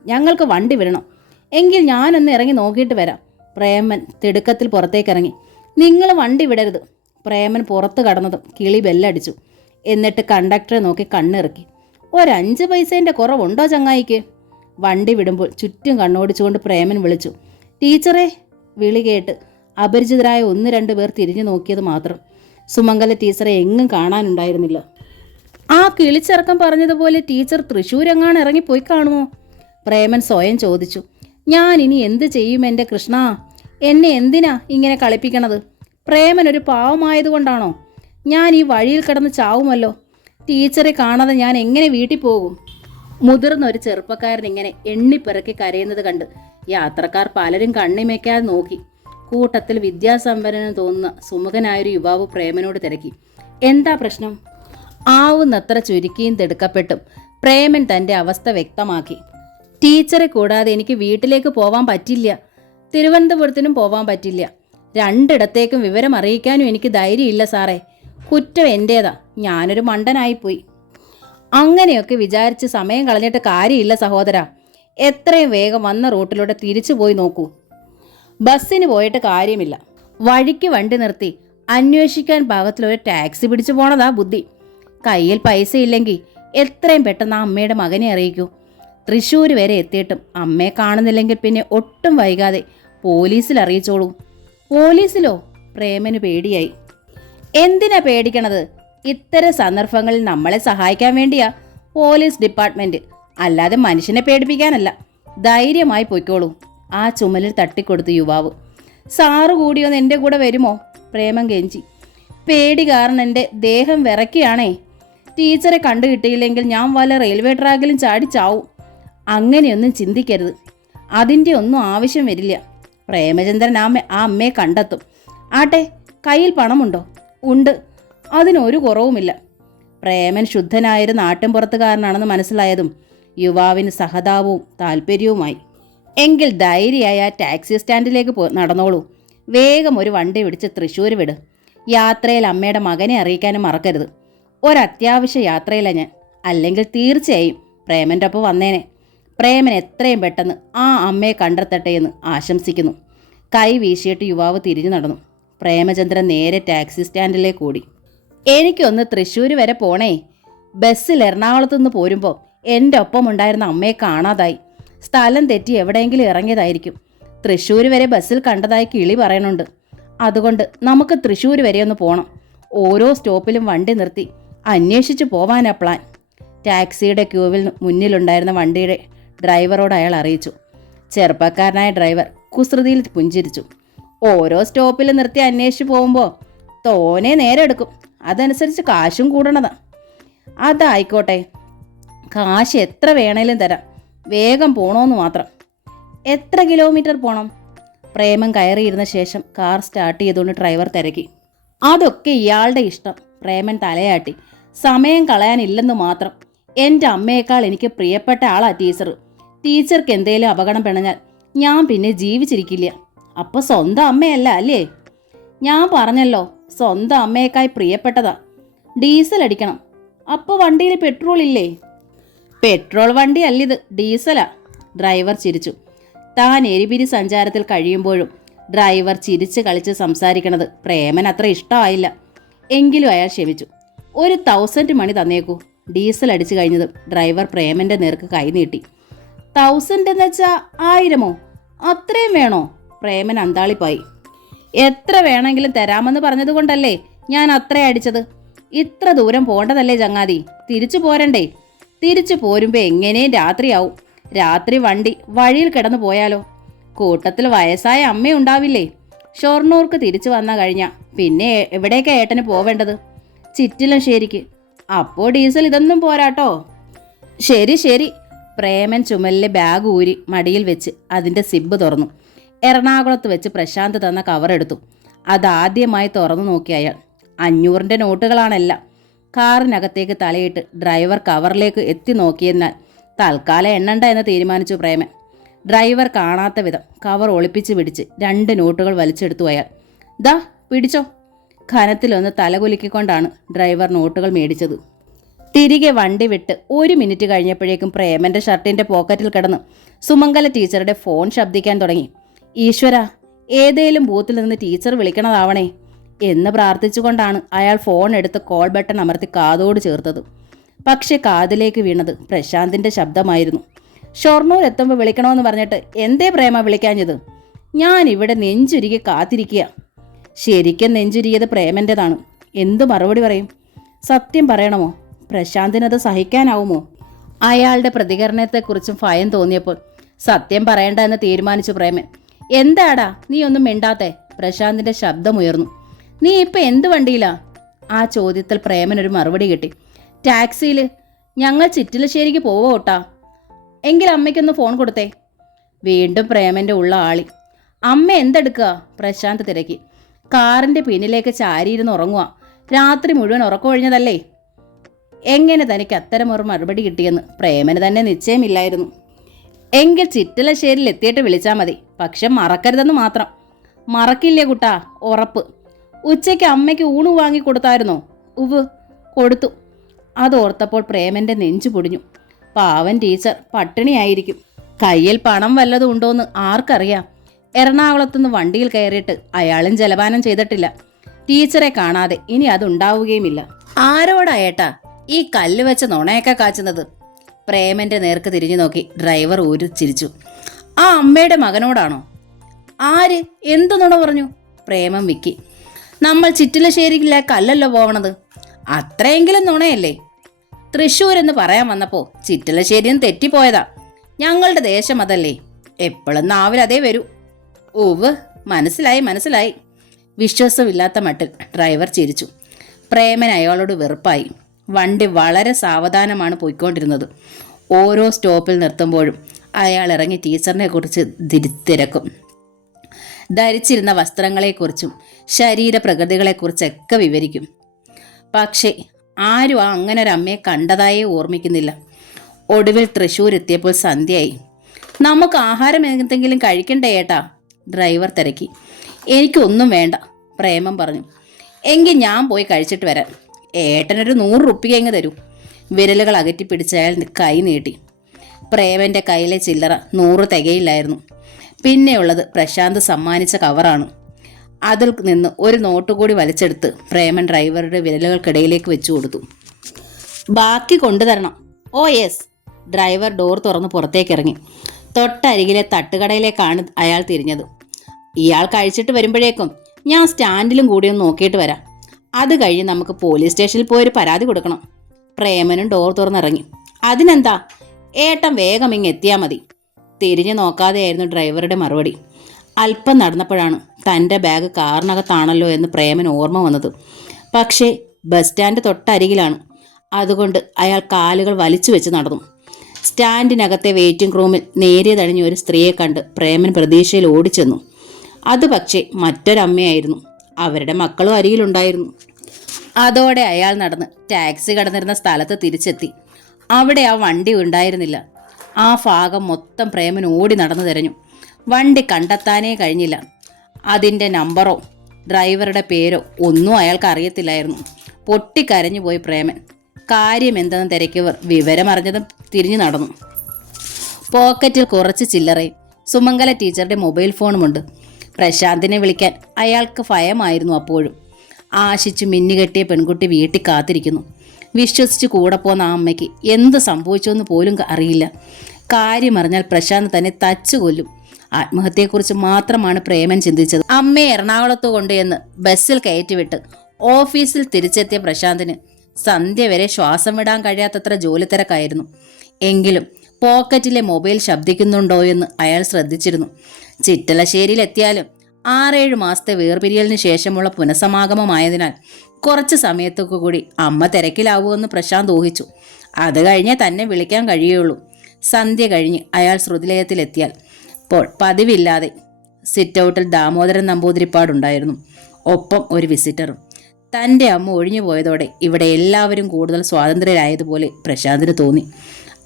ഞങ്ങൾക്ക് വണ്ടി വിടണം. എങ്കിൽ ഞാനൊന്ന് ഇറങ്ങി നോക്കിയിട്ട് വരാം. പ്രേമൻ തിടുക്കത്തിൽ പുറത്തേക്കിറങ്ങി. നിങ്ങൾ വണ്ടി വിടരുത്. പ്രേമൻ പുറത്ത് കടന്നതും കിളി ബെല്ലടിച്ചു. എന്നിട്ട് കണ്ടക്ടറെ നോക്കി കണ്ണിറക്കി. 5 പൈസേൻ്റെ കുറവുണ്ടോ ചങ്ങായിക്ക്? വണ്ടി വിടുമ്പോൾ ചുറ്റും കണ്ണോടിച്ചുകൊണ്ട് പ്രേമൻ വിളിച്ചു. ടീച്ചറേ! വിളി കേട്ട് അപരിചിതരായ 1-2 പേർ തിരിഞ്ഞു നോക്കിയത് മാത്രം. സുമംഗല ടീച്ചറെ എങ്ങും കാണാനുണ്ടായിരുന്നില്ല. ആ കിളിച്ചിറക്കം പറഞ്ഞതുപോലെ ടീച്ചർ തൃശ്ശൂരെങ്ങാണ് ഇറങ്ങിപ്പോയി കാണുമോ? പ്രേമൻ സ്വയം ചോദിച്ചു. ഞാൻ ഇനി എന്ത് ചെയ്യും എൻ്റെ കൃഷ്ണ? എന്നെ എന്തിനാ ഇങ്ങനെ കളിപ്പിക്കണത്? പ്രേമൻ ഒരു പാവമായതുകൊണ്ടാണോ? ഞാൻ ഈ വഴിയിൽ കിടന്ന് ചാവുമല്ലോ. ടീച്ചറെ കാണാതെ ഞാൻ എങ്ങനെ വീട്ടിൽ പോകും? മുതിർന്ന ഒരു ചെറുപ്പക്കാരൻ ഇങ്ങനെ എണ്ണിപ്പിറക്കി കരയുന്നത് കണ്ട് യാത്രക്കാർ പലരും കണ്ണിമയ്ക്കാതെ നോക്കി. കൂട്ടത്തിൽ വിദ്യാസമ്പന്നന് തോന്നുന്ന സുമുഖനായൊരു യുവാവ് പ്രേമനോട് തിരക്കി. എന്താ പ്രശ്നം? ആവുന്നത്ര ചുരുക്കിയും തിടുക്കപ്പെട്ടും പ്രേമൻ തൻ്റെ അവസ്ഥ വ്യക്തമാക്കി. ടീച്ചറെ കൂടാതെ എനിക്ക് വീട്ടിലേക്ക് പോവാൻ പറ്റില്ല. തിരുവനന്തപുരത്തിനും പോവാൻ പറ്റില്ല. രണ്ടിടത്തേക്കും വിവരം അറിയിക്കാനും എനിക്ക് ധൈര്യമില്ല സാറേ. കുറ്റം എൻ്റേതാ, ഞാനൊരു മണ്ടനായിപ്പോയി. അങ്ങനെയൊക്കെ വിചാരിച്ച് സമയം കളഞ്ഞിട്ട് കാര്യമില്ല സഹോദര. എത്രയും വേഗം വന്ന റൂട്ടിലൂടെ തിരിച്ചു പോയി നോക്കൂ. ബസ്സിന് പോയിട്ട് കാര്യമില്ല. വഴിക്ക് വണ്ടി നിർത്തി അന്വേഷിക്കാൻ പാകത്തിലൊരു ടാക്സി പിടിച്ചു പോണതാ ബുദ്ധി. കയ്യിൽ പൈസ ഇല്ലെങ്കിൽ എത്രയും പെട്ടെന്ന് ആ അമ്മയുടെ മകനെ അറിയിക്കൂ. തൃശ്ശൂർ വരെ എത്തിയിട്ടും അമ്മയെ കാണുന്നില്ലെങ്കിൽ പിന്നെ ഒട്ടും വൈകാതെ പോലീസിൽ അറിയിച്ചോളൂ. പോലീസിലോ? പ്രേമന് പേടിയായി. എന്തിനാ പേടിക്കണത്? ഇത്തരം സന്ദർഭങ്ങളിൽ നമ്മളെ സഹായിക്കാൻ വേണ്ടിയാ പോലീസ് ഡിപ്പാർട്ട്മെന്റ്, അല്ലാതെ മനുഷ്യനെ പേടിപ്പിക്കാനല്ല. ധൈര്യമായി പൊയ്ക്കോളൂ. ആ ചുമലിൽ തട്ടിക്കൊടുത്തു യുവാവ്. സാറ് കൂടിയൊന്ന് എൻ്റെ കൂടെ വരുമോ? പ്രേമൻ കെഞ്ചി. പേടി കാരണം എൻ്റെ ദേഹം വിറയ്ക്കുകയാണേ. ടീച്ചറെ കണ്ടു കിട്ടിയില്ലെങ്കിൽ ഞാൻ വല്ല റെയിൽവേ ട്രാക്കിലും ചാടിച്ചാവും. അങ്ങനെയൊന്നും ചിന്തിക്കരുത്. അതിൻ്റെ ഒന്നും ആവശ്യം വരില്ല. പ്രേമചന്ദ്രൻ ആ അമ്മയെ കണ്ടെത്തും. ആട്ടെ, കയ്യിൽ പണമുണ്ടോ? ഉണ്ട്, അതിനൊരു കുറവുമില്ല. പ്രേമൻ ശുദ്ധനായൊരു നാട്ടിൻപുറത്തുകാരനാണെന്ന് മനസ്സിലായതും യുവാവിന് സഹതാപവും താല്പര്യവുമായി. എങ്കിൽ ധൈര്യമായ ടാക്സി സ്റ്റാൻഡിലേക്ക് നടന്നോളൂ. വേഗം ഒരു വണ്ടി പിടിച്ച് തൃശ്ശൂർ വിട്. യാത്രയിൽ അമ്മയുടെ മകനെ അറിയിക്കാനും മറക്കരുത്. ഒരത്യാവശ്യ യാത്രയിലാണ് ഞാൻ, അല്ലെങ്കിൽ തീർച്ചയായും പ്രേമൻ്റെ ഒപ്പം വന്നേനെ. പ്രേമൻ എത്രയും പെട്ടെന്ന് ആ അമ്മയെ കണ്ടെത്തട്ടെ എന്ന് ആശംസിക്കുന്നു. കൈ വീശിയിട്ട് യുവാവ് തിരിഞ്ഞു നടന്നു. പ്രേമചന്ദ്രൻ നേരെ ടാക്സി സ്റ്റാൻഡിലേക്ക് ഓടി. എനിക്കൊന്ന് തൃശ്ശൂർ വരെ പോണേ. ബസ്സിൽ എറണാകുളത്തു നിന്ന് പോരുമ്പോൾ എൻ്റെ ഒപ്പം ഉണ്ടായിരുന്ന അമ്മയെ കാണാതായി. സ്ഥലം തെറ്റി എവിടെയെങ്കിലും ഇറങ്ങിയതായിരിക്കും. തൃശ്ശൂർ വരെ ബസ്സിൽ കണ്ടതായി കിളി പറയണുണ്ട്. അതുകൊണ്ട് നമുക്ക് തൃശ്ശൂർ വരെ ഒന്ന് പോകണം. ഓരോ സ്റ്റോപ്പിലും വണ്ടി നിർത്തി അന്വേഷിച്ചു പോവാനാ പ്ലാൻ. ടാക്സിയുടെ ക്യൂവിൽ മുന്നിലുണ്ടായിരുന്ന വണ്ടിയുടെ ഡ്രൈവറോട് അയാൾ അറിയിച്ചു. ചെറുപ്പക്കാരനായ ഡ്രൈവർ കുസൃതിയിൽ പുഞ്ചിരിച്ചു. ഓരോ സ്റ്റോപ്പിൽ നിർത്തി അന്വേഷിച്ചു പോകുമ്പോൾ തോനെ നേരം എടുക്കും. അതനുസരിച്ച് കാശും കൂടണതാ. അതായിക്കോട്ടെ, കാശ് എത്ര വേണേലും തരാം. വേഗം പോണോന്ന് മാത്രം. എത്ര കിലോമീറ്റർ പോണം? പ്രേമം കയറിയിരുന്ന ശേഷം കാർ സ്റ്റാർട്ട് ചെയ്തുകൊണ്ട് ഡ്രൈവർ തിരക്കി. അതൊക്കെ ഇയാളുടെ ഇഷ്ടം. പ്രേമൻ തലയാട്ടി. സമയം കളയാനില്ലെന്ന് മാത്രം. എൻ്റെ അമ്മയേക്കാൾ എനിക്ക് പ്രിയപ്പെട്ട ആളാ ടീച്ചർ. ടീച്ചർക്ക് എന്തേലും അപകടം പിണഞ്ഞാൽ ഞാൻ പിന്നെ ജീവിച്ചിരിക്കില്ല. അപ്പോൾ സ്വന്തം അമ്മയല്ല അല്ലേ? ഞാൻ പറഞ്ഞല്ലോ, സ്വന്തം അമ്മയേക്കായി പ്രിയപ്പെട്ടതാ. ഡീസൽ അടിക്കണം. അപ്പോൾ വണ്ടിയിൽ പെട്രോൾ ഇല്ലേ? പെട്രോൾ വണ്ടി അല്ലിത്, ഡീസലാ. ഡ്രൈവർ ചിരിച്ചു. താൻ എരിപിരി സഞ്ചാരത്തിൽ കഴിയുമ്പോഴും ഡ്രൈവർ ചിരിച്ച് കളിച്ച് സംസാരിക്കണത് പ്രേമൻ അത്ര ഇഷ്ടമായില്ല. എങ്കിലും അയാൾ ക്ഷമിച്ചു. ഒരു 1000 മണി തന്നേക്കൂ. ഡീസൽ അടിച്ചു കഴിഞ്ഞതും ഡ്രൈവർ പ്രേമൻ്റെ നേർക്ക് കൈനീട്ടി. 1000 എന്ന് വെച്ചാൽ 1000മോ? അത്രയും വേണോ? പ്രേമൻ അന്താളിപ്പായി. എത്ര വേണമെങ്കിലും തരാമെന്ന് പറഞ്ഞതുകൊണ്ടല്ലേ ഞാൻ അത്ര അടിച്ചത്. ഇത്ര ദൂരം പോണ്ടതല്ലേ ചങ്ങാതി? തിരിച്ചു പോരണ്ടേ? തിരിച്ചു പോരുമ്പോൾ എങ്ങനെയും രാത്രിയാവും. രാത്രി വണ്ടി വഴിയിൽ കിടന്നു പോയാലോ? കൂട്ടത്തിൽ വയസ്സായ അമ്മയുണ്ടാവില്ലേ? ഷൊർണൂർക്ക് തിരിച്ചു വന്നാൽ കഴിഞ്ഞാൽ പിന്നെ എവിടേക്കാണ് ഏട്ടന് പോവേണ്ടത്? ചിറ്റിലശ്ശേരിക്ക്. അപ്പോൾ ഡീസൽ ഇതൊന്നും പോരാട്ടോ. ശരി ശരി. പ്രേമൻ ചുമലിലെ ബാഗ് ഊരി മടിയിൽ വെച്ച് അതിൻ്റെ സിബ് തുറന്നു. എറണാകുളത്ത് വെച്ച് പ്രശാന്ത് തന്ന കവർ എടുത്തു. അതാദ്യമായി തുറന്നു നോക്കിയ അയാൾ 500ൻ്റെ നോട്ടുകളാണെല്ലാം. കാറിനകത്തേക്ക് തലയിട്ട് ഡ്രൈവർ കവറിലേക്ക് എത്തി നോക്കിയതിനാൽ തൽക്കാലം എണ്ണണ്ട എന്ന് തീരുമാനിച്ചു പ്രേമൻ. ഡ്രൈവർ കാണാത്ത വിധം കവർ ഒളിപ്പിച്ച് പിടിച്ച് 2 നോട്ടുകൾ വലിച്ചെടുത്തു അയാൾ. ദാ പിടിച്ചോ. ഖനത്തിലൊന്ന് തലകുലുക്കിക്കൊണ്ടാണ് ഡ്രൈവർ നോട്ടുകൾ മേടിച്ചത്. തിരികെ വണ്ടി വിട്ട് 1 മിനിറ്റ് കഴിഞ്ഞപ്പോഴേക്കും പ്രേമൻ്റെ ഷർട്ടിൻ്റെ പോക്കറ്റിൽ കിടന്ന് സുമംഗല ടീച്ചറുടെ ഫോൺ ശബ്ദിക്കാൻ തുടങ്ങി. ഈശ്വര, ഏതേലും ബൂത്തിൽ നിന്ന് ടീച്ചർ വിളിക്കണതാവണേ എന്ന് പ്രാർത്ഥിച്ചുകൊണ്ടാണ് അയാൾ ഫോൺ എടുത്ത് കോൾ ബട്ടൺ അമർത്തി കാതോട് ചേർത്തത്. പക്ഷെ കാതിലേക്ക് വീണത് പ്രശാന്തിൻ്റെ ശബ്ദമായിരുന്നു. ഷൊർണൂർ എത്തുമ്പോൾ വിളിക്കണമെന്ന് പറഞ്ഞിട്ട് എന്തേ പ്രേമ വിളിക്കാഞ്ഞത്? ഞാൻ ഇവിടെ നെഞ്ചുരുകി കാത്തിരിക്കുക. ശരിക്കും നെഞ്ചുരുകിയത് പ്രേമൻ്റെതാണ്. എന്തു മറുപടി പറയും? സത്യം പറയണമോ? പ്രശാന്തിനത് സഹിക്കാനാവുമോ? അയാളുടെ പ്രതികരണത്തെക്കുറിച്ചും ഭയം തോന്നിയപ്പോൾ സത്യം പറയണ്ട എന്ന് തീരുമാനിച്ചു പ്രേമൻ. എന്താടാ നീ ഒന്നും മിണ്ടാത്തെ? പ്രശാന്തിൻ്റെ ശബ്ദമുയർന്നു. നീ ഇപ്പം എന്ത് വണ്ടിയിലാ? ആ ചോദ്യത്തിൽ പ്രേമൻ ഒരു മറുപടി കിട്ടി. ടാക്സിയിൽ. ഞങ്ങൾ ചിറ്റിലശ്ശേരിക്ക് പോവോട്ടാ. എങ്കിൽ അമ്മയ്ക്കൊന്ന് ഫോൺ കൊടുത്തേ. വീണ്ടും പ്രേമൻ്റെ ഉള്ള ആളി. അമ്മ എന്തെടുക്കുക? പ്രശാന്ത് തിരക്കി. കാറിൻ്റെ പിന്നിലേക്ക് ചാരിയിരുന്ന് ഉറങ്ങുക. രാത്രി മുഴുവൻ ഉറക്കമൊഴിഞ്ഞതല്ലേ? എങ്ങനെ തനിക്ക് അത്തരമൊരു മറുപടി കിട്ടിയെന്ന് പ്രേമന് തന്നെ നിശ്ചയമില്ലായിരുന്നു. എങ്കിൽ ചിറ്റിലശ്ശേരിയിൽ എത്തിയിട്ട് വിളിച്ചാൽ മതി. പക്ഷെ മറക്കരുതെന്ന് മാത്രം. മറക്കില്ലേ കുട്ടാ, ഉറപ്പ്. ഉച്ചയ്ക്ക് അമ്മയ്ക്ക് ഊണ് വാങ്ങി കൊടുത്തായിരുന്നോ? ഉവ്, കൊടുത്തു. അതോർത്തപ്പോൾ പ്രേമന്റെ നെഞ്ചു പൊടിഞ്ഞു. പാവൻ ടീച്ചർ പട്ടിണിയായിരിക്കും. കയ്യിൽ പണം വല്ലതും ഉണ്ടോന്ന് ആർക്കറിയാം. എറണാകുളത്തുനിന്ന് വണ്ടിയിൽ കയറിയിട്ട് അയാളും ജലപാനം ചെയ്തിട്ടില്ല. ടീച്ചറെ കാണാതെ ഇനി അതുണ്ടാവുകയുമില്ല. ആരോടാ ഏട്ടാ ഈ കല്ല് വെച്ച് നുണയൊക്കെ കാച്ചുന്നത്? പ്രേമന്റെ നേർക്ക് തിരിഞ്ഞു നോക്കി ഡ്രൈവർ ഊരി ചിരിച്ചു. ആ അമ്മയുടെ മകനോടാണോ? ആര് എന്തു നുണ പറഞ്ഞു? പ്രേമം വിക്കി. നമ്മൾ ചിറ്റിലശ്ശേരിയിലെ കല്ലല്ലോ പോവണത്. അത്രയെങ്കിലും നുണയല്ലേ? തൃശ്ശൂർ എന്ന് പറയാൻ വന്നപ്പോ ചിറ്റിലശ്ശേരിന്ന് തെറ്റിപ്പോയതാ. ഞങ്ങളുടെ ദേശം അതല്ലേ. എപ്പോഴും നാവിൽ അതേ വരൂ. ഓവ്, മനസ്സിലായി. വിശ്വാസമില്ലാത്ത മട്ടിൽ ഡ്രൈവർ ചിരിച്ചു. പ്രേമൻ അയാളോട് വെറുപ്പായി. വണ്ടി വളരെ സാവധാനമാണ് പോയിക്കൊണ്ടിരുന്നത്. ഓരോ സ്റ്റോപ്പിൽ നിർത്തുമ്പോഴും അയാൾ ഇറങ്ങി ടീച്ചറിനെ കുറിച്ച് തിരക്കും. ധരിച്ചിരുന്ന വസ്ത്രങ്ങളെക്കുറിച്ചും ശരീരപ്രകൃതികളെക്കുറിച്ചൊക്കെ വിവരിക്കും. പക്ഷേ ആരും അങ്ങനെ ഒരു അമ്മയെ കണ്ടതായേ ഓർമ്മിക്കുന്നില്ല. ഒടുവിൽ തൃശ്ശൂർ എത്തിയപ്പോൾ സന്ധ്യയായി. നമുക്ക് ആഹാരം എന്തെങ്കിലും കഴിക്കണ്ടേ ഏട്ടാ? ഡ്രൈവർ തിരക്കി. എനിക്കൊന്നും വേണ്ട, പ്രേമം പറഞ്ഞു. എങ്കിൽ ഞാൻ പോയി കഴിച്ചിട്ട് വരാം. ഏട്ടനൊരു 100 റുപ്പിക എങ്ങ് തരൂ. വിരലുകൾ അകറ്റിപ്പിടിച്ച് അയാൾ കൈ നീട്ടി. പ്രേമന്റെ കയ്യിലെ ചില്ലറ 100 തികയില്ലായിരുന്നു. പിന്നെയുള്ളത് പ്രശാന്ത് സമ്മാനിച്ച കവറാണ്. അതിൽ നിന്ന് ഒരു നോട്ട് കൂടി വലിച്ചെടുത്ത് പ്രേമൻ ഡ്രൈവറുടെ വിരലുകൾക്കിടയിലേക്ക് വെച്ചു കൊടുത്തു. ബാക്കി കൊണ്ടുതരണം. Oh yes. ഡ്രൈവർ ഡോർ തുറന്ന് പുറത്തേക്കിറങ്ങി. തൊട്ടരികിലെ തട്ടുകടയിലേക്കാണ് അയാൾ തിരിഞ്ഞത്. ഇയാൾ കഴിച്ചിട്ട് വരുമ്പോഴേക്കും ഞാൻ സ്റ്റാൻഡിലും കൂടി ഒന്ന് നോക്കിയിട്ട് വരാം. അത് കഴിഞ്ഞ് നമുക്ക് പോലീസ് സ്റ്റേഷനിൽ പോയൊരു പരാതി കൊടുക്കണം. പ്രേമനും ഡോർ തുറന്നിറങ്ങി. അതിനെന്താ, ഏട്ടൻ വേഗം ഇങ്ങ് എത്തിയാൽ മതി. തിരിഞ്ഞു നോക്കാതെയായിരുന്നു ഡ്രൈവറുടെ മറുപടി. അല്പം നടന്നപ്പോഴാണ് തൻ്റെ ബാഗ് കാറിനകത്താണല്ലോ എന്ന് പ്രേമൻ ഓർമ്മ വന്നത്. പക്ഷേ ബസ് സ്റ്റാൻഡ് തൊട്ടരികിലാണ്. അതുകൊണ്ട് അയാൾ കാലുകൾ വലിച്ചു വെച്ച് നടന്നു. സ്റ്റാൻഡിനകത്തെ വെയിറ്റിംഗ് റൂമിൽ നേരിയതണിഞ്ഞ ഒരു സ്ത്രീയെ കണ്ട് പ്രേമൻ പ്രതീക്ഷയിൽ ഓടിച്ചെന്നു. അത് പക്ഷേ മറ്റൊരമ്മയായിരുന്നു. അവരുടെ മക്കളും അരികിലുണ്ടായിരുന്നു. അതോടെ അയാൾ നടന്ന് ടാക്സി കടന്നിരുന്ന സ്ഥലത്ത് തിരിച്ചെത്തി. അവിടെ ആ വണ്ടി ഉണ്ടായിരുന്നില്ല. ആ ഭാഗം മൊത്തം പ്രേമൻ ഓടി നടന്നു തിരഞ്ഞു. വണ്ടി കണ്ടെത്താനേ കഴിഞ്ഞില്ല. അതിൻ്റെ നമ്പറോ ഡ്രൈവറുടെ പേരോ ഒന്നും അയാൾക്ക് അറിയത്തില്ലായിരുന്നു. പൊട്ടിക്കരഞ്ഞു പോയി പ്രേമൻ. കാര്യം എന്തെന്ന് തിരക്കിയവർ വിവരമറിഞ്ഞതും തിരിഞ്ഞു നടന്നു. പോക്കറ്റിൽ കുറച്ച് ചില്ലറയും സുമംഗല ടീച്ചറുടെ മൊബൈൽ ഫോണുമുണ്ട്. പ്രശാന്തിനെ വിളിക്കാൻ അയാൾക്ക് ഭയമായിരുന്നു. അപ്പോഴും ആശിച്ചു മിന്നുകെട്ടിയ പെൺകുട്ടി വീട്ടിൽ കാത്തിരിക്കുന്നു. വിശ്വസിച്ച് കൂടെ പോന്ന ആ അമ്മയ്ക്ക് എന്ത് സംഭവിച്ചെന്ന് പോലും അറിയില്ല. കാര്യമറിഞ്ഞാൽ പ്രശാന്ത് തന്നെ തച്ചു കൊല്ലും. ആത്മഹത്യയെക്കുറിച്ച് മാത്രമാണ് പ്രേമൻ ചിന്തിച്ചത്. അമ്മയെ എറണാകുളത്ത് കൊണ്ടുവന്ന് ബസ്സിൽ കയറ്റിവിട്ട് ഓഫീസിൽ തിരിച്ചെത്തിയ പ്രശാന്തിന് സന്ധ്യ വരെ ശ്വാസം വിടാൻ കഴിയാത്തത്ര ജോലി തിരക്കായിരുന്നു. എങ്കിലും പോക്കറ്റിലെ മൊബൈൽ ശബ്ദിക്കുന്നുണ്ടോ എന്ന് അയാൾ ശ്രദ്ധിച്ചിരുന്നു. ചിറ്റലശ്ശേരിയിലെത്തിയാലും 6-7 മാസത്തെ വേർപിരിയലിന് ശേഷമുള്ള പുനഃസമാഗമമായതിനാൽ കുറച്ച് സമയത്തൊക്കെ കൂടി അമ്മ തിരക്കിലാവുമെന്ന് പ്രശാന്ത് ഊഹിച്ചു. അത് കഴിഞ്ഞേ തന്നെ വിളിക്കാൻ കഴിയുള്ളൂ. സന്ധ്യ കഴിഞ്ഞ് അയാൾ ശ്രുതിലയത്തിലെത്തിയാൽ ഇപ്പോൾ പതിവില്ലാതെ സിറ്റ് ഔട്ടിൽ ദാമോദരൻ നമ്പൂതിരിപ്പാടുണ്ടായിരുന്നു. ഒപ്പം ഒരു വിസിറ്ററും. തൻ്റെ അമ്മ ഒഴിഞ്ഞു പോയതോടെ ഇവിടെ എല്ലാവരും കൂടുതൽ സ്വാതന്ത്ര്യരായതുപോലെ പ്രശാന്തിന് തോന്നി.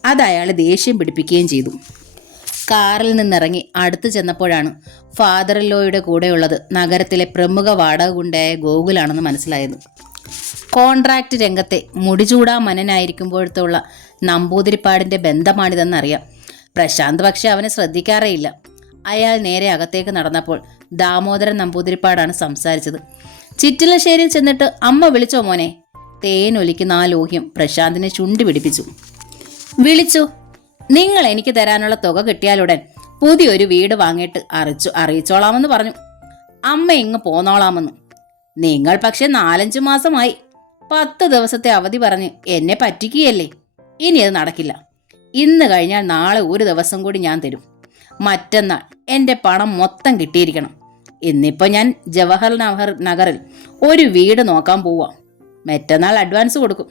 അത് അയാളെ ദേഷ്യം പിടിപ്പിക്കുകയും ചെയ്തു. കാറിൽ നിന്നിറങ്ങി അടുത്ത് ചെന്നപ്പോഴാണ് ഫാദർ ഇൻ ലോയുടെ കൂടെയുള്ളത് നഗരത്തിലെ പ്രമുഖ വാടക ഗുണ്ടയായ ഗോകുലാണെന്ന് മനസ്സിലായത്. കോൺട്രാക്ട് രംഗത്തെ മുടിചൂടാ മനനായിരിക്കുമ്പോഴത്തുള്ള നമ്പൂതിരിപ്പാടിൻ്റെ ബന്ധമാണിതെന്നറിയാം. പ്രശാന്ത് പക്ഷെ അവനെ ശ്രദ്ധിക്കാറേയില്ല. അയാൾ നേരെ അകത്തേക്ക് നടന്നപ്പോൾ ദാമോദരൻ നമ്പൂതിരിപ്പാടാണ് സംസാരിച്ചത്. ചിറ്റിലശ്ശേരിയിൽ ചെന്നിട്ട് അമ്മ വിളിച്ചോ മോനെ? തേനൊലിക്കുന്ന ആ ലോഹ്യം പ്രശാന്തിനെ ചുണ്ടി പിടിപ്പിച്ചു. വിളിച്ചു. നിങ്ങൾ എനിക്ക് തരാനുള്ള തുക കിട്ടിയാലുടൻ പുതിയൊരു വീട് വാങ്ങിയിട്ട് അറിയിച്ചോളാമെന്ന് പറഞ്ഞു. അമ്മ ഇങ്ങ് പോന്നോളാമെന്ന്. നിങ്ങൾ പക്ഷെ 4-5 മാസമായി 10 ദിവസത്തെ അവധി പറഞ്ഞ് എന്നെ പറ്റിക്കുകയല്ലേ. ഇനി അത് നടക്കില്ല. ഇന്ന് കഴിഞ്ഞാൽ നാളെ ഒരു ദിവസം കൂടി ഞാൻ തരും. മറ്റന്നാൾ എൻ്റെ പണം മൊത്തം കിട്ടിയിരിക്കണം. ഇന്നിപ്പോൾ ഞാൻ ജവഹർ നഗറിൽ ഒരു വീട് നോക്കാൻ പോവാം. മറ്റന്നാൾ അഡ്വാൻസ് കൊടുക്കും.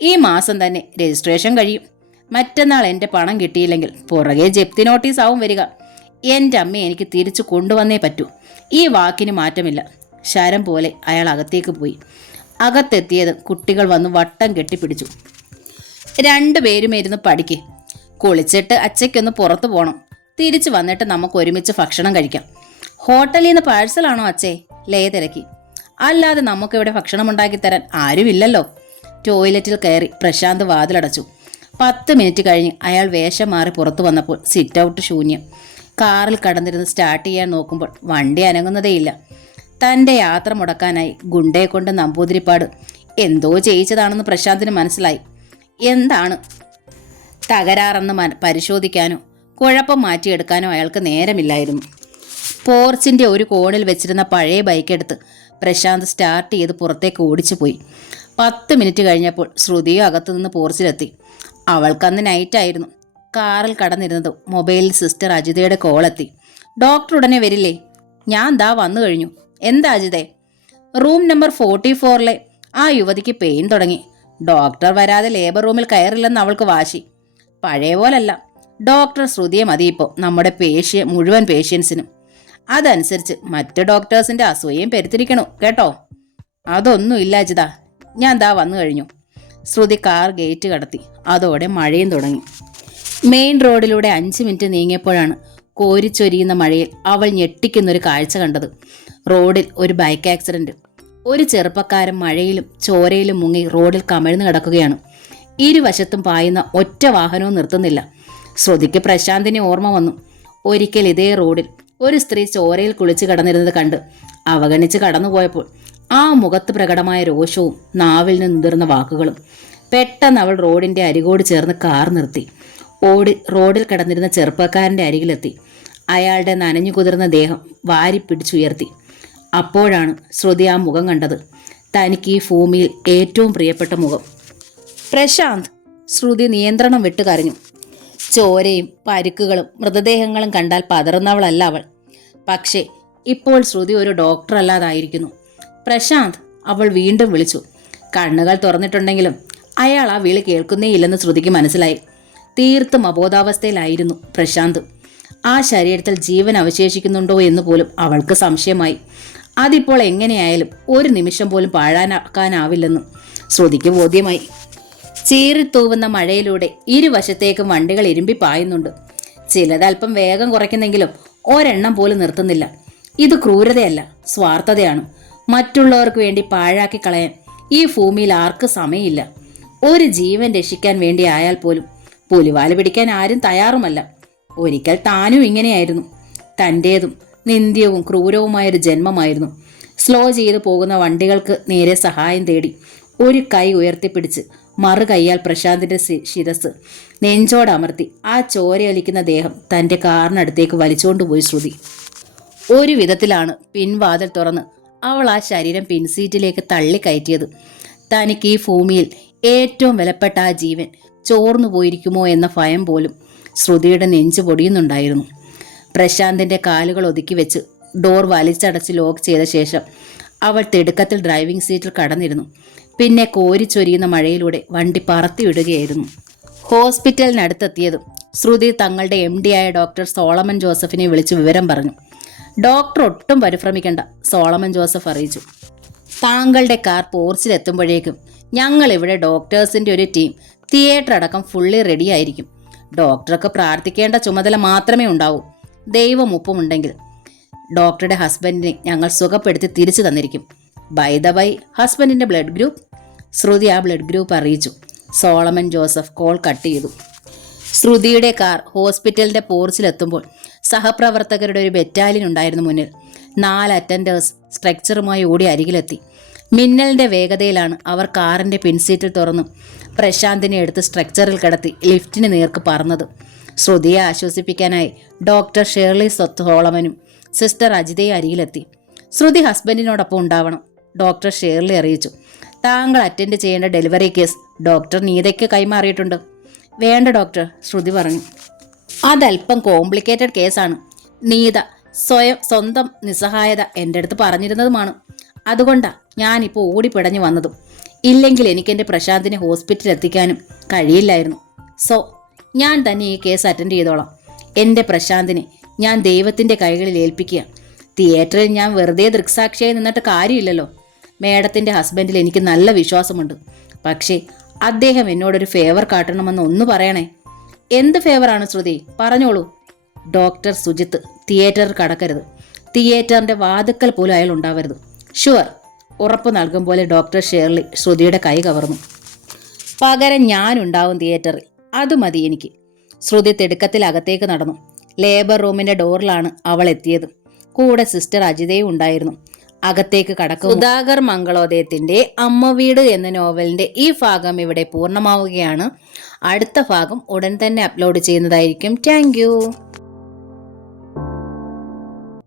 ഈ മാസം തന്നെ രജിസ്ട്രേഷൻ കഴിയും. മറ്റന്നാൾ എൻ്റെ പണം കിട്ടിയില്ലെങ്കിൽ പുറകെ ജപ്തി നോട്ടീസ് ആവും വരിക. എൻ്റെ അമ്മയെ എനിക്ക് തിരിച്ചു കൊണ്ടുവന്നേ പറ്റൂ. ഈ വാക്കിന് മാറ്റമില്ല. ശരം പോലെ അയാൾ അകത്തേക്ക് പോയി. അകത്തെത്തിയത് കുട്ടികൾ വന്ന് വട്ടം കെട്ടിപ്പിടിച്ചു. 2 പേരും ഇരുന്ന് പഠിക്ക്. കുളിച്ചിട്ട് അച്ഛയ്ക്കൊന്ന് പുറത്തു പോകണം. തിരിച്ചു വന്നിട്ട് നമുക്ക് ഒരുമിച്ച് ഭക്ഷണം കഴിക്കാം. ഹോട്ടലിൽ നിന്ന് പാഴ്സലാണോ അച്ഛേ? ലേ തിരക്കി. അല്ലാതെ നമുക്കിവിടെ ഭക്ഷണം ഉണ്ടാക്കി തരാൻ ആരുമില്ലല്ലോ. ടോയ്ലറ്റിൽ കയറി പ്രശാന്ത് വാതിലടച്ചു. 10 മിനിറ്റ് കഴിഞ്ഞ് അയാൾ വേഷം മാറി പുറത്തു വന്നപ്പോൾ സിറ്റ് ഔട്ട് ശൂന്യം. കാറിൽ കടന്നിരുന്ന് സ്റ്റാർട്ട് ചെയ്യാൻ നോക്കുമ്പോൾ വണ്ടി അനങ്ങുന്നതേയില്ല. തൻ്റെ യാത്ര മുടക്കാനായി ഗുണ്ടയെ കൊണ്ട് നമ്പൂതിരിപ്പാട് എന്തോ ചെയ്യിച്ചതാണെന്ന് പ്രശാന്തിന് മനസ്സിലായി. എന്താണ് തകരാറെന്ന് പരിശോധിക്കാനോ കുഴപ്പം മാറ്റിയെടുക്കാനോ അയാൾക്ക് നേരമില്ലായിരുന്നു. പോർച്ചിൻ്റെ ഒരു കോണിൽ വെച്ചിരുന്ന പഴയ ബൈക്കെടുത്ത് പ്രശാന്ത് സ്റ്റാർട്ട് ചെയ്ത് പുറത്തേക്ക് ഓടിച്ചു പോയി. 10 മിനിറ്റ് കഴിഞ്ഞപ്പോൾ ശ്രുതിയോ അകത്തുനിന്ന് പോർച്ചിലെത്തി. അവൾക്കന്ന് നൈറ്റായിരുന്നു. കാറിൽ കടന്നിരുന്നത് മൊബൈലിൽ സിസ്റ്റർ അജിതയുടെ കോളെത്തി. ഡോക്ടർ ഉടനെ വരില്ലേ? ഞാൻ ദാ വന്നു കഴിഞ്ഞു. എന്താ അജിതേ? റൂം നമ്പർ 44-ലെ ആ യുവതിക്ക് പെയിൻ തുടങ്ങി. ഡോക്ടർ വരാതെ ലേബർ റൂമിൽ കയറില്ലെന്ന് അവൾക്ക് വാശി. പഴയ പോലല്ല. ഡോക്ടർ ശ്രുതിയെ മതി ഇപ്പോൾ നമ്മുടെ മുഴുവൻ പേഷ്യൻസിനും. അതനുസരിച്ച് മറ്റ് ഡോക്ടേഴ്സിന്റെ അസൂയയും പെരുത്തിരിക്കണു കേട്ടോ. അതൊന്നുമില്ല അജിത, ഞാൻ ദാ വന്നു കഴിഞ്ഞു. ശ്രുതി കാർ ഗേറ്റ് കടത്തി. അതോടെ മഴയും തുടങ്ങി. മെയിൻ റോഡിലൂടെ 5 മിനിറ്റ് നീങ്ങിയപ്പോഴാണ് കോരിച്ചൊരിയുന്ന മഴയിൽ അവൾ ഞെട്ടിക്കുന്നൊരു കാഴ്ച കണ്ടത്. റോഡിൽ ഒരു ബൈക്ക് ആക്സിഡന്റ്. ഒരു ചെറുപ്പക്കാരൻ മഴയിലും ചോരയിലും മുങ്ങി റോഡിൽ കമിഴ്ന്നു കിടക്കുകയാണ്. ഇരുവശത്തും പായുന്ന ഒറ്റ വാഹനവും നിർത്തുന്നില്ല. ശ്രുതിക്ക് പ്രശാന്തിനെ ഓർമ്മ വന്നു. ഒരിക്കൽ ഇതേ റോഡിൽ ഒരു സ്ത്രീ ചോരയിൽ കുളിച്ച് കിടന്നിരുന്നത് കണ്ട് അവഗണിച്ച് കടന്നുപോയപ്പോൾ ആ മുഖത്ത് പ്രകടമായ രോഷവും നാവിൽ നിന്ന് മുതിർന്ന വാക്കുകളും. പെട്ടെന്ന് അവൾ റോഡിന്റെ അരികോട് ചേർന്ന് കാർ നിർത്തി. റോഡിൽ കിടന്നിരുന്ന ചെറുപ്പക്കാരന്റെ അരികിലെത്തി. അയാളുടെ നനഞ്ഞു കുതിർന്ന ദേഹം വാരി പിടിച്ചുയർത്തി. അപ്പോഴാണ് ശ്രുതി ആ മുഖം കണ്ടത്. തനിക്ക് ഈ ഭൂമിയിൽ ഏറ്റവും പ്രിയപ്പെട്ട മുഖം. പ്രശാന്ത്! ശ്രുതി നിയന്ത്രണം വിട്ടു കരഞ്ഞു. ചോരയും പരുക്കുകളും മൃതദേഹങ്ങളും കണ്ടാൽ പതറുന്നവളല്ല അവൾ. പക്ഷേ ഇപ്പോൾ ശ്രുതി ഒരു ഡോക്ടർ അല്ലാതായിരിക്കുന്നു. പ്രശാന്ത്! അവൾ വീണ്ടും വിളിച്ചു. കണ്ണുകൾ തുറന്നിട്ടുണ്ടെങ്കിലും അയാൾ ആ വിളി കേൾക്കുന്നേയില്ലെന്ന് ശ്രുതിക്ക് മനസ്സിലായി. തീർത്തും അബോധാവസ്ഥയിലായിരുന്നു പ്രശാന്ത്. ആ ശരീരത്തിൽ ജീവൻ അവശേഷിക്കുന്നുണ്ടോ എന്ന് പോലും അവൾക്ക് സംശയമായി. അതിപ്പോൾ എങ്ങനെയായാലും ഒരു നിമിഷം പോലും പാഴാക്കാനാവില്ലെന്നും ശ്രുതിക്ക് ബോധ്യമായി. ചീറിത്തൂവുന്ന മഴയിലൂടെ ഇരുവശത്തേക്കും വണ്ടികൾ ഇരുമ്പി പായുന്നുണ്ട്. ചിലതല്പം വേഗം കുറയ്ക്കുന്നെങ്കിലും ഒരെണ്ണം പോലും നിർത്തുന്നില്ല. ഇത് ക്രൂരതയല്ല, സ്വാർത്ഥതയാണ്. മറ്റുള്ളവർക്ക് വേണ്ടി പാഴാക്കി കളയാൻ ഈ ഭൂമിയിൽ ആർക്ക് സമയമില്ല. ഒരു ജീവൻ രക്ഷിക്കാൻ വേണ്ടി ആയാൽ പോലും പുലിവാല് പിടിക്കാൻ ആരും തയ്യാറുമല്ല. ഒരിക്കൽ താനും ഇങ്ങനെയായിരുന്നു. തൻ്റേതും നിന്ദ്യവും ക്രൂരവുമായൊരു ജന്മമായിരുന്നു. സ്ലോ ചെയ്തു പോകുന്ന വണ്ടികൾക്ക് നേരെ സഹായം തേടി ഒരു കൈ ഉയർത്തിപ്പിടിച്ച് മറു കൈയാൽ പ്രശാന്തിന്റെ ശിരസ് നെഞ്ചോടമർത്തി ആ ചോരയൊലിക്കുന്ന ദേഹം തൻ്റെ കാറിനടുത്തേക്ക് വലിച്ചുകൊണ്ടുപോയി ശ്രുതി. ഒരു വിധത്തിലാണ് പിൻവാതിൽ തുറന്ന് അവൾ ആ ശരീരം പിൻസീറ്റിലേക്ക് തള്ളിക്കയറ്റിയത്. തനിക്ക് ഈ ഭൂമിയിൽ ഏറ്റവും വിലപ്പെട്ട ആ ജീവൻ ചോർന്നു പോയിരിക്കുമോ എന്ന ഭയം പോലും ശ്രുതിയുടെ നെഞ്ചു പൊടിയുന്നുണ്ടായിരുന്നു. പ്രശാന്തിന്റെ കാലുകൾ ഒതുക്കി വെച്ച് ഡോർ വലിച്ചടച്ച് ലോക്ക് ചെയ്ത ശേഷം അവൾ തിടുക്കത്തിൽ ഡ്രൈവിംഗ് സീറ്റിൽ കടന്നിരുന്നു. പിന്നെ കോരിച്ചൊരിയുന്ന മഴയിലൂടെ വണ്ടി പറത്തിവിടുകയായിരുന്നു. ഹോസ്പിറ്റലിനടുത്തെത്തിയതും ശ്രുതി തങ്ങളുടെ MD ആയ ഡോക്ടർ സോളമൻ ജോസഫിനെ വിളിച്ച് വിവരം പറഞ്ഞു. ഡോക്ടർ ഒട്ടും പരിഭ്രമിക്കേണ്ട, സോളമൻ ജോസഫ് അറിയിച്ചു. താങ്കളുടെ കാർ പോർച്ചിലെത്തുമ്പോഴേക്കും ഞങ്ങളിവിടെ ഡോക്ടേഴ്സിന്റെ ഒരു ടീം തിയേറ്റർ അടക്കം ഫുള്ളി റെഡിയായിരിക്കും. ഡോക്ടർക്ക് പ്രാർത്ഥിക്കേണ്ട ചുമതല മാത്രമേ ഉണ്ടാവൂ. ദൈവം ഒപ്പമുണ്ടെങ്കിൽ ഡോക്ടറുടെ ഹസ്ബൻഡിനെ ഞങ്ങൾ സുഖപ്പെടുത്തി തിരിച്ചു തന്നിരിക്കും. ബൈ ദ ബൈ, ഹസ്ബൻഡിന്റെ ബ്ലഡ് ഗ്രൂപ്പ്? ശ്രുതി ആ ബ്ലഡ് ഗ്രൂപ്പ് അറിയിച്ചു. സോളമൻ ജോസഫ് കോൾ കട്ട് ചെയ്തു. ശ്രുതിയുടെ കാർ ഹോസ്പിറ്റലിന്റെ പോർച്ചിലെത്തുമ്പോൾ സഹപ്രവർത്തകരുടെ ഒരു ബറ്റാലിയൻ ഉണ്ടായിരുന്നു മുന്നിൽ. 4 അറ്റൻഡേഴ്സ് സ്ട്രക്ചറുമായി ഓടി അരികിലെത്തി. മിന്നലിന്റെ വേഗതയിലാണ് അവർ കാറിന്റെ പിൻസീറ്റിൽ തുറന്നു പ്രശാന്തിനെ എടുത്ത് സ്ട്രക്ചറിൽ കിടത്തി ലിഫ്റ്റിന് നേർക്ക് പറന്നത്. ശ്രുതിയെ ആശ്വസിപ്പിക്കാനായി ഡോക്ടർ ഷേർലി സോളമനും സിസ്റ്റർ അജിതയും അരികിലെത്തി. ശ്രുതി ഹസ്ബൻഡിനോടൊപ്പം ഉണ്ടാവണം, ഡോക്ടർ ഷേർലി അറിയിച്ചു. താങ്കൾ അറ്റൻഡ് ചെയ്യേണ്ട ഡെലിവറി കേസ് ഡോക്ടർ നീതയ്ക്ക് കൈമാറിയിട്ടുണ്ട്. വേണ്ട ഡോക്ടർ, ശ്രുതി പറഞ്ഞു. അതല്പം കോംപ്ലിക്കേറ്റഡ് കേസാണ്. നീത സ്വന്തം നിസ്സഹായത എൻ്റെ അടുത്ത് പറഞ്ഞിരുന്നതുമാണ്. അതുകൊണ്ടാ ഞാനിപ്പോൾ ഓടിപ്പിടഞ്ഞു വന്നതും. ഇല്ലെങ്കിൽ എനിക്കെൻ്റെ പ്രശാന്തിനെ ഹോസ്പിറ്റലിൽ എത്തിക്കാനും കഴിയില്ലായിരുന്നു. സോ ഞാൻ തന്നെ ഈ കേസ് അറ്റൻഡ് ചെയ്തോളാം. എൻ്റെ പ്രശാന്തിനെ ഞാൻ ദൈവത്തിൻ്റെ കൈകളിൽ ഏൽപ്പിക്കുക. തിയേറ്ററിൽ ഞാൻ വെറുതെ ദൃക്സാക്ഷിയായി നിന്നിട്ട് കാര്യമില്ലല്ലോ. മേഡത്തിൻ്റെ ഹസ്ബൻഡിൽ എനിക്ക് നല്ല വിശ്വാസമുണ്ട്. പക്ഷേ അദ്ദേഹം എന്നോടൊരു ഫേവർ കാട്ടണമെന്ന് ഒന്ന് പറയണേ. എന്ത് ഫേവറാണ് ശ്രുതി? പറഞ്ഞോളൂ. ഡോക്ടർ സുജിത്ത് തിയേറ്ററിൽ കടക്കരുത്. തിയേറ്ററിന്റെ വാതുക്കൽ പോലും അയാൾ ഉണ്ടാവരുത്. ഷുവർ, ഉറപ്പ് നൽകും പോലെ ഡോക്ടർ ഷേർലി ശ്രുതിയുടെ കൈ കവർന്നു. പകരം ഞാനുണ്ടാവും തിയേറ്ററിൽ, അത് മതി എനിക്ക്. ശ്രുതി തിടുക്കത്തിൽ അകത്തേക്ക് നടന്നു. ലേബർ റൂമിന്റെ ഡോറിലാണ് അവൾ എത്തിയത്. കൂടെ സിസ്റ്റർ അജിതയും ഉണ്ടായിരുന്നു. അകത്തേക്ക് കടക്കും. സുധാകർ മംഗളോദയത്തിന്റെ അമ്മ വീട് എന്ന നോവലിന്റെ ഈ ഭാഗം ഇവിടെ പൂർണ്ണമാവുകയാണ്. അടുത്ത ഭാഗം ഉടൻ തന്നെ അപ്ലോഡ് ചെയ്യുന്നതായിരിക്കും. താങ്ക്